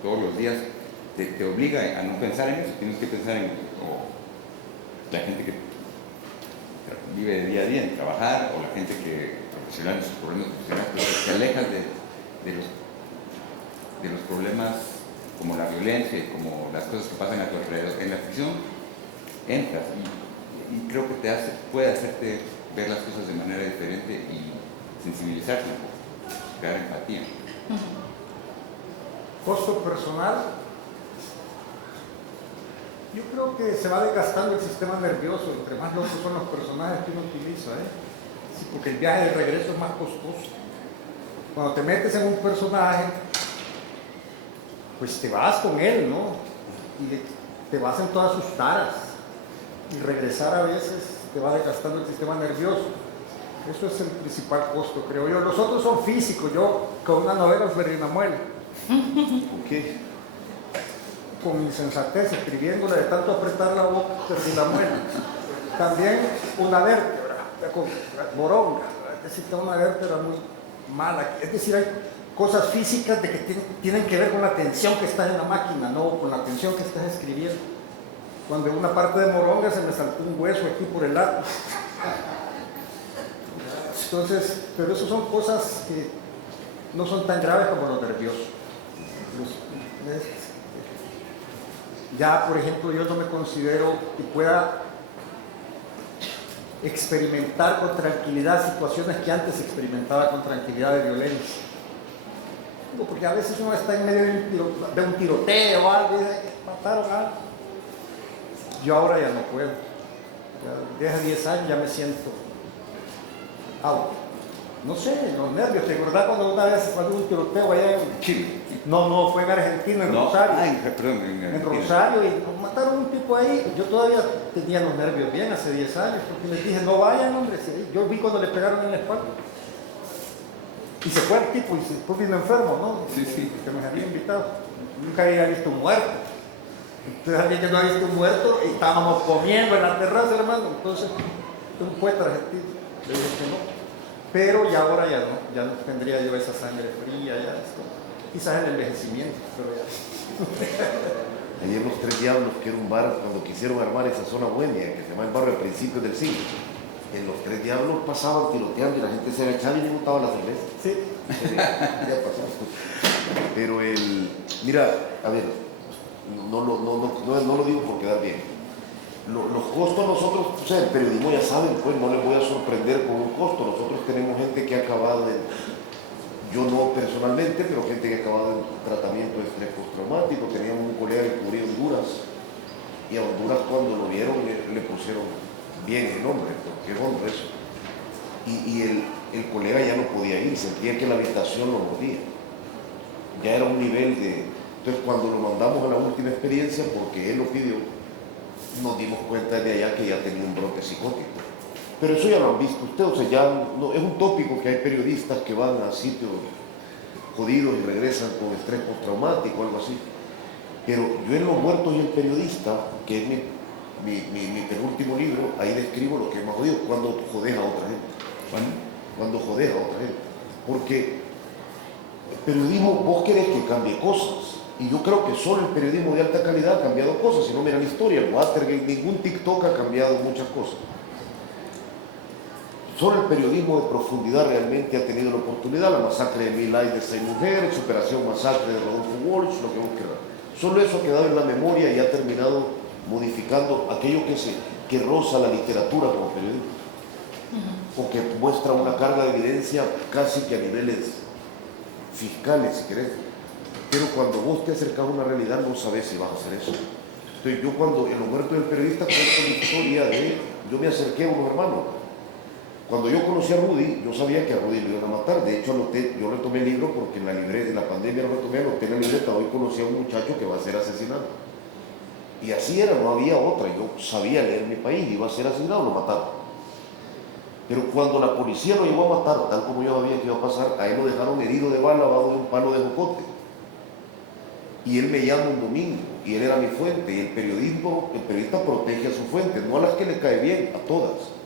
todos los días te obliga a no pensar en eso, tienes que pensar en la gente que vive de día a día en trabajar, o la gente que profesional en sus problemas profesionales, pero te alejas de los problemas como la violencia y como las cosas que pasan a tu alrededor. En la ficción entras y creo que puede hacerte ver las cosas de manera diferente y sensibilizarte un poco, crear empatía. Costo personal. Yo creo que se va desgastando el sistema nervioso, entre más locos son los personajes que uno utiliza, sí, porque el viaje de regreso es más costoso. Cuando te metes en un personaje, pues te vas con él, ¿no? Y te vas en todas sus taras. Y regresar a veces te va desgastando el sistema nervioso. Eso es el principal costo, creo yo. Los otros son físicos. Yo con una novela perdí una muela. ¿Qué? Con insensatez, escribiéndola de tanto apretar la boca, perdí la muela. También una vértebra, con moronga. Es decir, una vértebra muy mala. Es decir, hay cosas físicas de que tienen que ver con la tensión que estás en la máquina, no con la tensión que estás escribiendo. Cuando en una parte de moronga se me saltó un hueso aquí por el lado. Entonces, pero eso son cosas que no son tan graves como los nerviosos. Ya, por ejemplo, yo no me considero que pueda experimentar con tranquilidad situaciones que antes experimentaba con tranquilidad de violencia. Porque a veces uno está en medio de un tiroteo o algo y dice, mataron a algo. Yo ahora ya no puedo. Ya, desde 10 años ya me siento out. No sé, los nervios. ¿Te acordás cuando una vez fue un tiroteo allá en Chile? No, fue en Argentina, en Rosario. Perdón, En Rosario, y mataron a un tipo ahí. Yo todavía tenía los nervios bien hace 10 años, porque les dije, no vayan, hombre. Yo vi cuando le pegaron en la espalda. Y se fue el tipo y después vino enfermo, ¿no? Sí. Que nos había invitado. Nunca había visto un muerto. Entonces alguien que no había visto un muerto, y estábamos comiendo en la terraza, hermano. Entonces, un poeta argentino. Le dije que no. Pero ya ahora ya no tendría yo esa sangre fría, ya esto. Quizás el envejecimiento, pero ya. Ayer Los Tres Diablos, que era un bar, cuando quisieron armar esa zona bohemia, que se llama el barrio al principio del siglo, en Los Tres Diablos pasaban tiroteando y la gente se agachaba y le botaba la cerveza. Sí. Ya pasaba. Pero mira, a ver, no lo digo por quedar bien. Los costos nosotros, o sea, el periodismo ya saben, pues no les voy a sorprender con un costo. Nosotros tenemos gente que ha acabado yo no personalmente, pero gente que ha acabado en tratamiento de estrés postraumático. Teníamos un colega que cubría Honduras, y a Honduras cuando lo vieron le pusieron bien el nombre, porque es Honduras eso. Y el colega ya no podía ir, sentía que la habitación lo mordía. Ya era un nivel de... Entonces cuando lo mandamos a la última experiencia, porque él lo pidió, nos dimos cuenta de allá que ya tenía un brote psicótico. Pero eso ya lo han visto ustedes, o sea, ya no, es un tópico que hay periodistas que van a sitios jodidos y regresan con estrés postraumático o algo así. Pero yo en Los Muertos y el Periodista, que es mi penúltimo libro, ahí describo lo que es más jodido, cuando jodes a otra gente. Cuando jodes a otra gente. Porque el periodismo, vos querés que cambie cosas. Y yo creo que solo el periodismo de alta calidad ha cambiado cosas. Si no miran la historia, el Watergate, ningún TikTok ha cambiado muchas cosas. Solo el periodismo de profundidad realmente ha tenido la oportunidad. La masacre de Milay de 6 mujeres, Operación Masacre de Rodolfo Walsh, lo que vos querrás. Solo eso ha quedado en la memoria y ha terminado modificando aquello que roza la literatura como periodismo. O que muestra una carga de evidencia casi que a niveles fiscales, si querés. Pero cuando vos te acercás a una realidad no sabés si vas a hacer eso. Entonces yo cuando en Los Muertos del Periodista cuento la historia de... Yo me acerqué a unos hermanos Cuando yo conocí a Rudy, yo sabía que a Rudy lo iban a matar. De hecho, yo retomé el libro porque en la libreta, en la pandemia lo retomé, anoté en la libreta, hoy conocí a un muchacho que va a ser asesinado. Y así era, no había otra. Yo sabía leer mi país, iba a ser asesinado, lo mataron. Pero cuando la policía lo llevó a matar, tal como yo sabía que iba a pasar, a él lo dejaron herido de bala abajo de un palo de jocote. Y él me llama un domingo, y él era mi fuente, y el periodista protege a su fuente, no a las que le cae bien, a todas.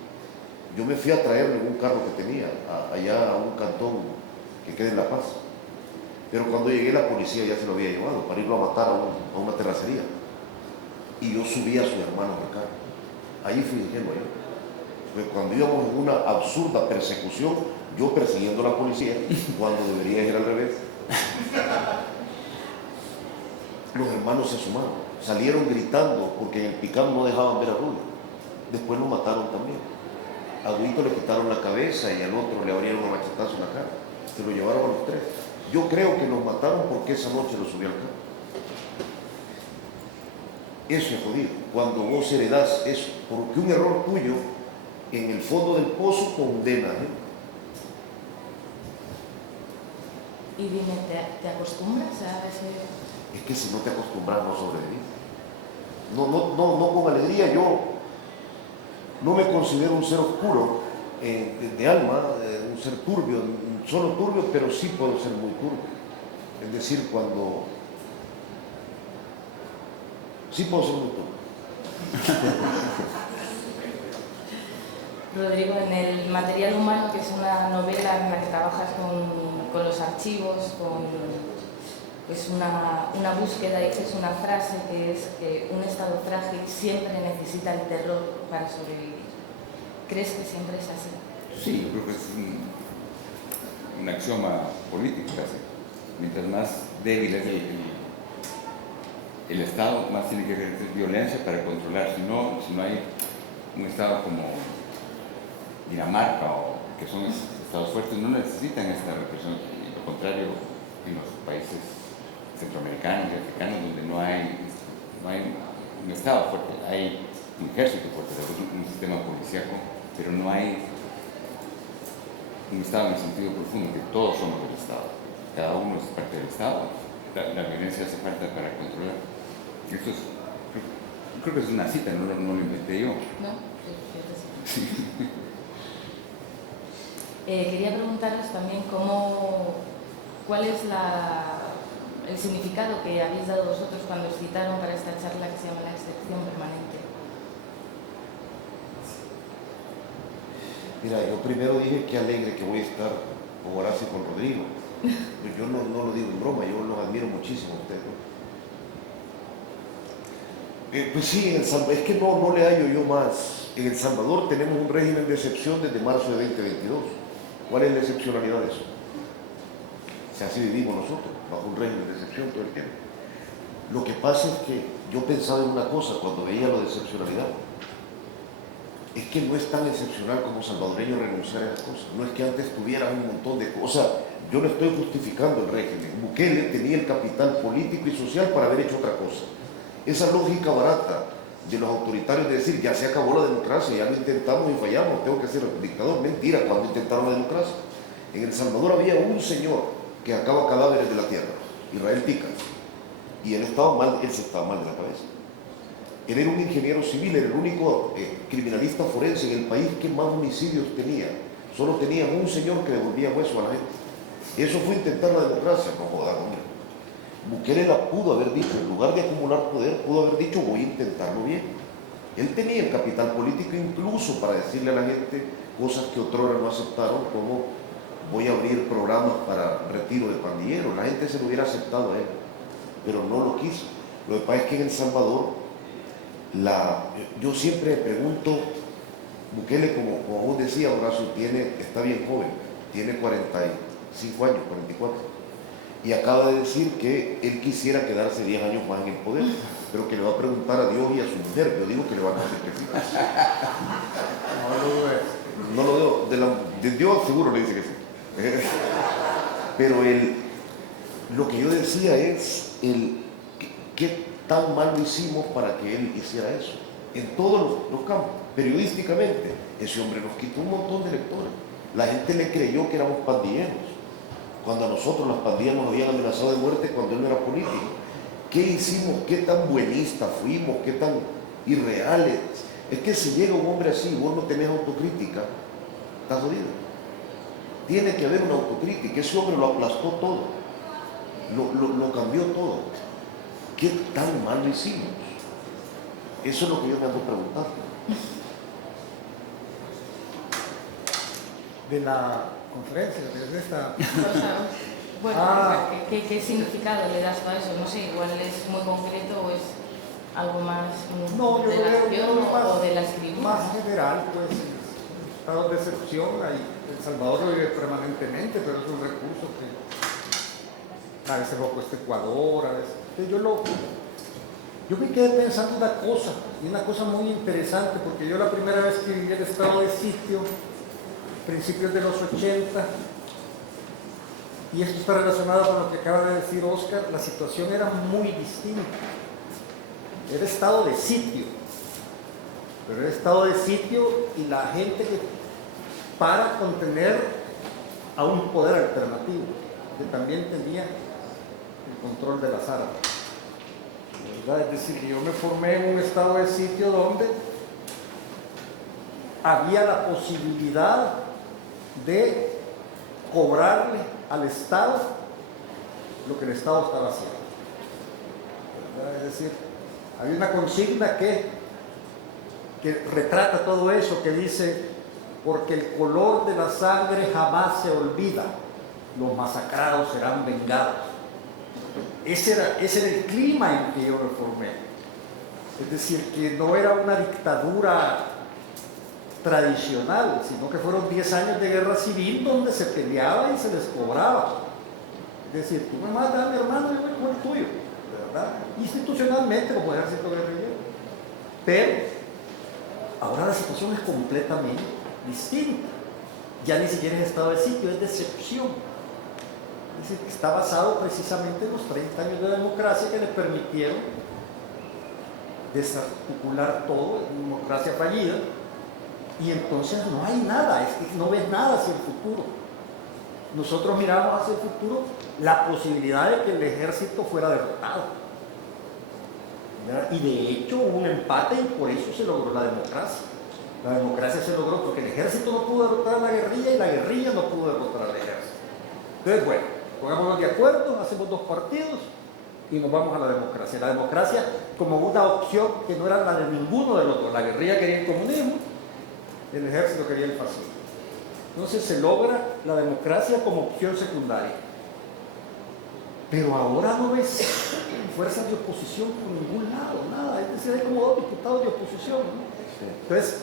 Yo me fui a traerle un carro que tenía, allá a un cantón que queda en La Paz. Pero cuando llegué, la policía ya se lo había llevado para irlo a matar a una terracería. Y yo subí a su hermano al carro. Ahí fui ingenuo yo. Pues cuando íbamos en una absurda persecución, yo persiguiendo a la policía, cuando debería ir al revés. Los hermanos se sumaron, salieron gritando porque en el pickup no dejaban ver a Rudy. Después lo mataron también. A Guito le quitaron la cabeza y al otro le abrieron un machetazo en la cara. Se lo llevaron a los tres. Yo creo que los mataron porque esa noche lo subió al carro. Eso es jodido. Cuando vos heredás eso, porque un error tuyo en el fondo del pozo condena, ¿eh? Y dime, ¿te acostumbras a ese...? Es que si no te acostumbras no sobrevivís. No con alegría. Yo no me considero un ser oscuro de alma, un ser turbio, solo turbio, pero sí puedo ser muy turbio. Es decir, sí puedo ser muy turbio. Rodrigo, en el Material Humano, que es una novela en la que trabajas con los archivos, es una búsqueda, dices una frase que es que un estado frágil siempre necesita el terror para sobrevivir. ¿Crees que siempre es así? Sí, yo creo que es un axioma político casi. Mientras más débil es el Estado, más tiene que ejercer violencia para controlar. Si no hay un Estado como Dinamarca, o que son estados fuertes, no necesitan esta represión. Y lo contrario, en los países centroamericanos y africanos, donde no hay un Estado fuerte, hay un ejército fuerte, un sistema policíaco, pero no hay un Estado en el sentido profundo, que todos somos del Estado, cada uno es parte del Estado, la violencia hace falta para controlar. Esto creo que es una cita, no lo inventé yo. ¿No? Sí. Quería preguntaros también cuál es el significado que habéis dado vosotros cuando os citaron para esta charla que se llama La excepción permanente. Mira, yo primero dije que alegre que voy a estar con Horacio y con Rodrigo. Yo no lo digo en broma, yo los admiro muchísimo a ustedes, ¿no? Pues sí, es que no le hallo yo más. En El Salvador tenemos un régimen de excepción desde marzo de 2022. ¿Cuál es la excepcionalidad de eso? Si así vivimos nosotros, bajo un régimen de excepción todo el tiempo. Lo que pasa es que yo pensaba en una cosa cuando veía lo de excepcionalidad. Es que no es tan excepcional como salvadoreño renunciar a esas cosas. No es que antes tuvieran un montón de cosas. Yo no estoy justificando el régimen. Bukele tenía el capital político y social para haber hecho otra cosa. Esa lógica barata de los autoritarios de decir, ya se acabó la democracia, ya lo intentamos y fallamos, tengo que ser dictador. Mentira, cuando intentaron la democracia. En El Salvador había un señor que sacaba cadáveres de la tierra, Israel Ticas, y él estaba mal, él se estaba mal de la cabeza. Él era un ingeniero civil, era el único criminalista forense en el país que más homicidios tenía. Solo tenían un señor que devolvía hueso a la gente. Eso fue intentar la democracia, no jodas, hombre. Bukele la pudo haber dicho, en lugar de acumular poder, pudo haber dicho, voy a intentarlo bien. Él tenía el capital político incluso para decirle a la gente cosas que otrora no aceptaron, como voy a abrir programas para retiro de pandilleros. La gente se lo hubiera aceptado a él, pero no lo quiso. Lo que pasa es que en El Salvador, yo siempre me pregunto, Bukele, como vos decías, Horacio, está bien joven, tiene 45 años, 44. Y acaba de decir que él quisiera quedarse 10 años más en el poder, pero que le va a preguntar a Dios y a su mujer. Yo digo que le van a hacer que sí. No lo veo. De Dios seguro le dice que sí. Pero lo que yo decía es qué tan mal lo hicimos para que él hiciera eso, en todos los campos. periodísticamente, ese hombre nos quitó un montón de electores. La gente le creyó que éramos pandilleros, cuando a nosotros las pandillas nos habían amenazado de muerte cuando él no era político. ¿Qué hicimos? ¿Qué tan buenistas fuimos? ¿Qué tan irreales? Es que si llega un hombre así y vos no tenés autocrítica, estás jodido. Tiene que haber una autocrítica. Ese hombre lo aplastó todo, lo cambió todo. ¿Qué tan mal lo hicimos? Eso es lo que yo me ando preguntando. De la conferencia, de esta... Bueno, Ah. ¿qué significado le das a eso? No sé, igual es muy concreto o es algo más No, yo de la creo acción más, o de la escritura. más general, pues, estado de excepción. El Salvador lo vive permanentemente, pero es un recurso que a veces lo ha puesto Ecuador, a veces. Entonces yo me quedé pensando una cosa muy interesante, porque yo la primera vez que viví el estado de sitio, principios de los 80, y esto está relacionado con lo que acaba de decir Oscar, la situación era muy distinta. Era estado de sitio, pero era estado de sitio y la gente que para contener a un poder alternativo, que también tenía el control de las armas. ¿Verdad? Es decir, yo me formé en un estado de sitio donde había la posibilidad de cobrarle al Estado lo que el Estado estaba haciendo. ¿Verdad? Es decir, hay una consigna que retrata todo eso, que dice: porque el color de la sangre jamás se olvida, los masacrados serán vengados. Ese era el clima en que yo me formé. Es decir, que no era una dictadura tradicional, sino que fueron 10 años de guerra civil donde se peleaba y se les cobraba. Es decir, tú me matas a mi hermano, yo me como el tuyo, ¿verdad? Institucionalmente como ejército guerrillero. Pero ahora la situación es completamente distinta. Ya ni siquiera es estado de sitio, es de excepción. Es decir, que está basado precisamente en los 30 años de democracia que le permitieron desarticular todo, democracia fallida. Y entonces no hay nada, es que no ves nada hacia el futuro. Nosotros miramos hacia el futuro la posibilidad de que el ejército fuera derrotado. ¿Verdad? Y de hecho hubo un empate y por eso se logró la democracia. La democracia se logró porque el ejército no pudo derrotar a la guerrilla y la guerrilla no pudo derrotar al ejército. Entonces, bueno, pongámonos de acuerdo, hacemos 2 partidos y nos vamos a la democracia. La democracia como una opción que no era la de ninguno de los dos. La guerrilla quería el comunismo, el ejército quería el fascismo. Entonces se logra la democracia como opción secundaria. Pero ahora no ves fuerzas de oposición por ningún lado, nada. Es decir, hay como 2 diputados de oposición, ¿no? Entonces,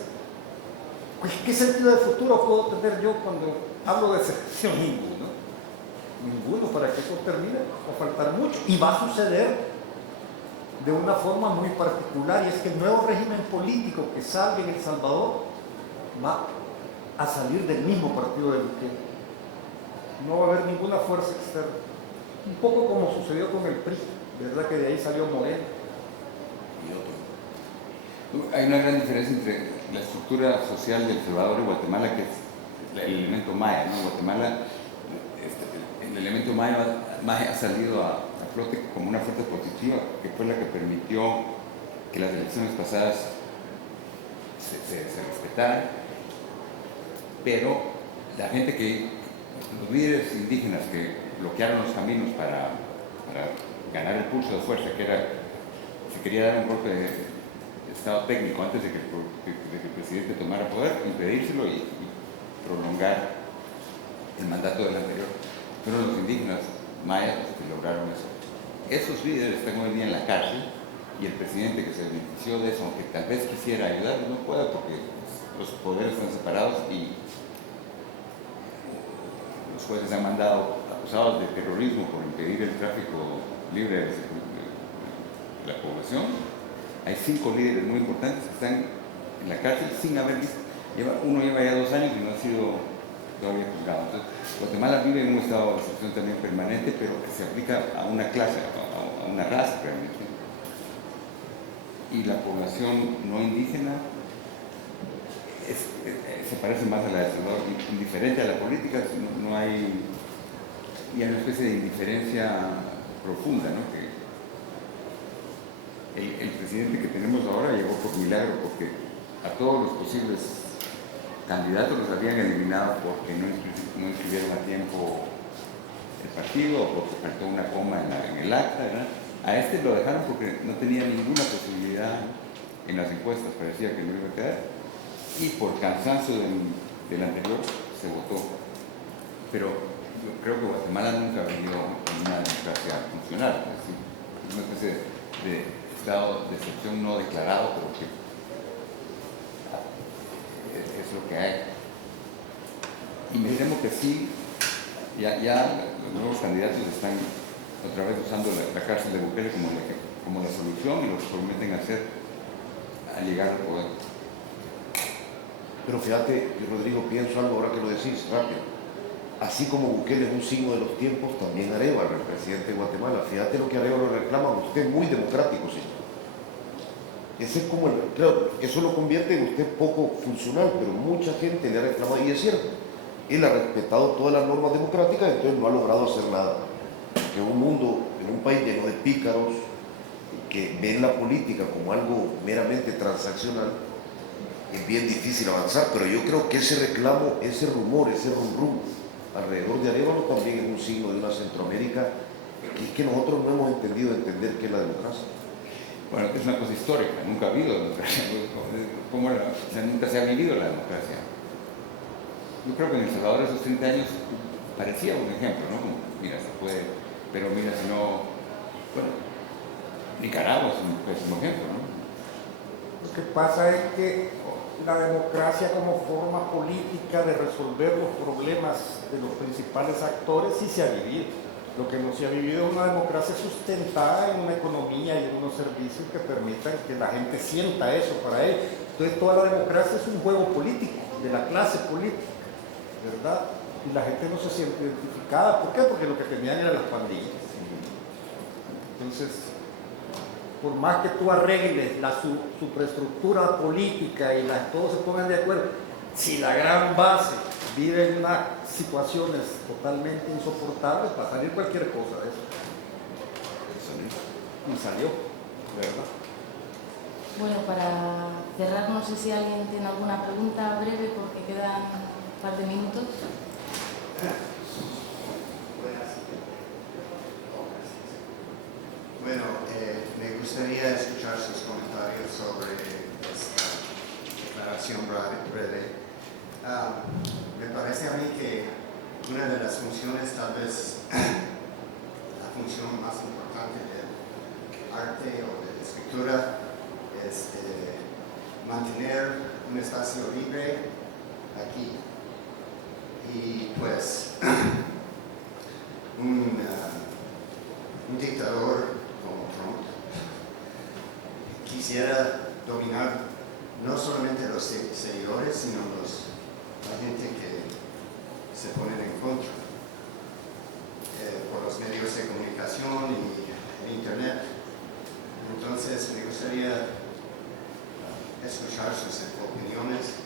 pues, ¿qué sentido de futuro puedo tener yo cuando hablo de secesión? Ninguno. Ninguno. Para que eso termine va a faltar mucho. Y va a suceder de una forma muy particular, y es que el nuevo régimen político que salga en El Salvador va a salir del mismo partido de Bukele. No va a haber ninguna fuerza externa. Un poco como sucedió con el PRI, ¿verdad? Que de ahí salió Moreno. Hay una gran diferencia entre la estructura social de El Salvador y Guatemala, que es el elemento maya, ¿no? Guatemala, el elemento maya ha salido a flote como una fuerza positiva, que fue la que permitió que las elecciones pasadas se respetaran, pero la gente los líderes indígenas que bloquearon los caminos para ganar el pulso de fuerza, que era, se quería dar un golpe de estado técnico antes de que el presidente tomara poder, impedírselo y prolongar el mandato del anterior. Fueron los indígenas mayas los que lograron eso. Esos líderes están hoy día en la cárcel y el presidente que se benefició de eso, aunque tal vez quisiera ayudar, no puede porque los poderes están separados y los jueces han mandado acusados de terrorismo por impedir el tráfico libre de la población. Hay 5 líderes muy importantes que están en la cárcel sin haber visto. Uno lleva ya 2 años y no ha sido todavía juzgado. Entonces, Guatemala vive en un estado de excepción también permanente, pero que se aplica a una clase, a una raza realmente. Y la población no indígena se parece más a la de Salvador, indiferente a la política, no hay, y hay una especie de indiferencia profunda, ¿no? Que el presidente que tenemos ahora llegó por milagro, porque a todos los posibles candidatos los habían eliminado porque no inscribieron a tiempo el partido o porque faltó una coma en el acta, ¿verdad? A este lo dejaron porque no tenía ninguna posibilidad en las encuestas, parecía que no iba a quedar, y por cansancio del anterior se votó. Pero yo creo que Guatemala nunca ha vivido en una democracia funcional, es decir, una especie de estado de excepción no declarado, pero que es lo que hay. Y me temo que sí, ya los nuevos candidatos están otra vez usando la cárcel de Bukele como la solución, y lo que prometen hacer al llegar al poder. Pero fíjate, Rodrigo, pienso algo ahora que lo decís rápido. Así como Bukele es un signo de los tiempos, también Arévalo, el presidente de Guatemala. Fíjate lo que Arévalo reclama, usted es muy democrático, señor. Ese es como claro, eso lo convierte en usted poco funcional, pero mucha gente le ha reclamado, y es cierto, él ha respetado todas las normas democráticas, entonces no ha logrado hacer nada. Que un mundo, en un país lleno de pícaros, que ven la política como algo meramente transaccional, es bien difícil avanzar, pero yo creo que ese reclamo, ese rumor, ese rum alrededor de Arévalo también es un signo de una Centroamérica que nosotros no hemos entendido entender qué es la democracia. Bueno, es una cosa histórica, nunca ha habido democracia, nunca se ha vivido la democracia. Yo creo que en El Salvador esos 30 años parecía un ejemplo, ¿no? Como, mira, se puede, pero mira, si no, bueno, Nicaragua es un pésimo ejemplo, ¿no? Lo que pasa es que la democracia como forma política de resolver los problemas de los principales actores sí se ha vivido. Lo que no se ha vivido es una democracia sustentada en una economía y en unos servicios que permitan que la gente sienta eso para ellos. Entonces toda la democracia es un juego político, de la clase política, ¿verdad? Y la gente no se siente identificada. ¿Por qué? Porque lo que tenían eran las pandillas. Entonces, por más que tú arregles la superestructura política y todos se pongan de acuerdo, si la gran base vive en unas situaciones totalmente insoportables, va a salir cualquier cosa de eso. Y salió, ¿verdad? Bueno, para cerrar, no sé si alguien tiene alguna pregunta breve porque quedan un par de minutos. Bueno, me gustaría escuchar sus comentarios sobre esta declaración breve. Me parece a mí que una de las funciones, tal vez la función más importante del arte o de la escritura, es mantener un espacio libre aquí. Y pues un dictador como Trump quisiera dominar no solamente los seguidores, sino la gente que se ponen en contra por los medios de comunicación y el internet. Entonces me gustaría escuchar sus opiniones.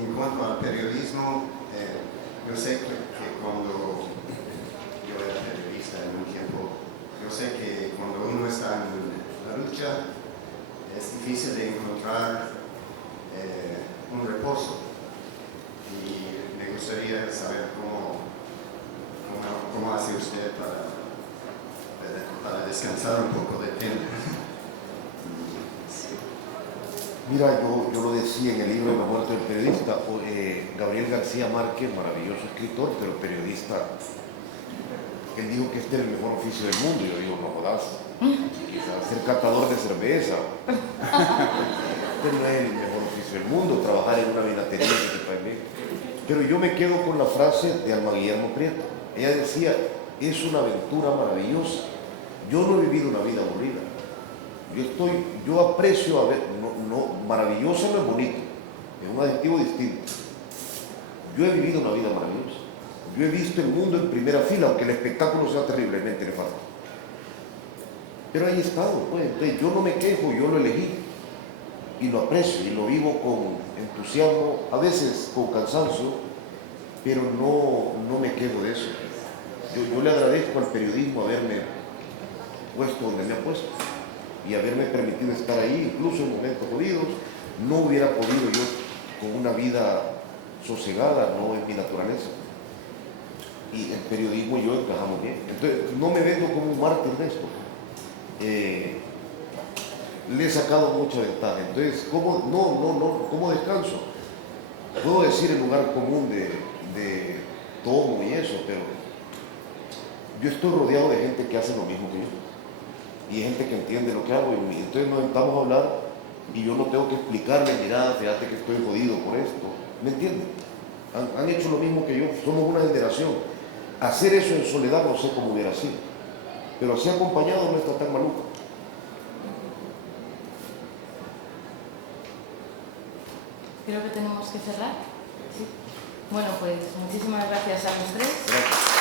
En cuanto al periodismo, yo sé que cuando yo era periodista en un tiempo, yo sé que cuando uno está en la lucha es difícil de encontrar un reposo, y me gustaría saber cómo hace usted para descansar un poco de tiempo. Mira, yo lo decía en el libro La muerte del periodista, Gabriel García Márquez, maravilloso escritor, pero periodista, él dijo que este era el mejor oficio del mundo. Yo digo, no jodas, quizás ser catador de cerveza. Este no es el mejor oficio del mundo, trabajar en una vinatería. Pero yo me quedo con la frase de Alma Guillermo Prieto. Ella decía, es una aventura maravillosa. Yo no he vivido una vida aburrida. Yo aprecio a ver, maravillosa no es bonito, es un adjetivo distinto. Yo he vivido una vida maravillosa. Yo he visto el mundo en primera fila, aunque el espectáculo sea terriblemente nefasto. Pero ahí he estado, pues. Entonces, yo no me quejo, yo lo elegí. y lo aprecio y lo vivo con entusiasmo, a veces con cansancio, pero no me quedo de eso. Yo le agradezco al periodismo haberme puesto donde me ha puesto y haberme permitido estar ahí, incluso en momentos jodidos. No hubiera podido yo con una vida sosegada, no es mi naturaleza. Y el periodismo y yo encajamos bien. Entonces, no me vendo como un mártir de esto. Le he sacado mucha ventaja. Entonces, ¿cómo descanso? Puedo decir el lugar común de tomo y eso, pero yo estoy rodeado de gente que hace lo mismo que yo. Y gente que entiende lo que hago. Y entonces nos sentamos a hablar y yo no tengo que explicarle, mira, fíjate que estoy jodido por esto. ¿Me entienden? Han hecho lo mismo que yo. Somos una generación. Hacer eso en soledad no sé cómo hubiera sido. Pero así acompañado no está tan maluco. Creo que tenemos que cerrar. ¿Sí? Bueno, pues muchísimas gracias a los tres. Gracias.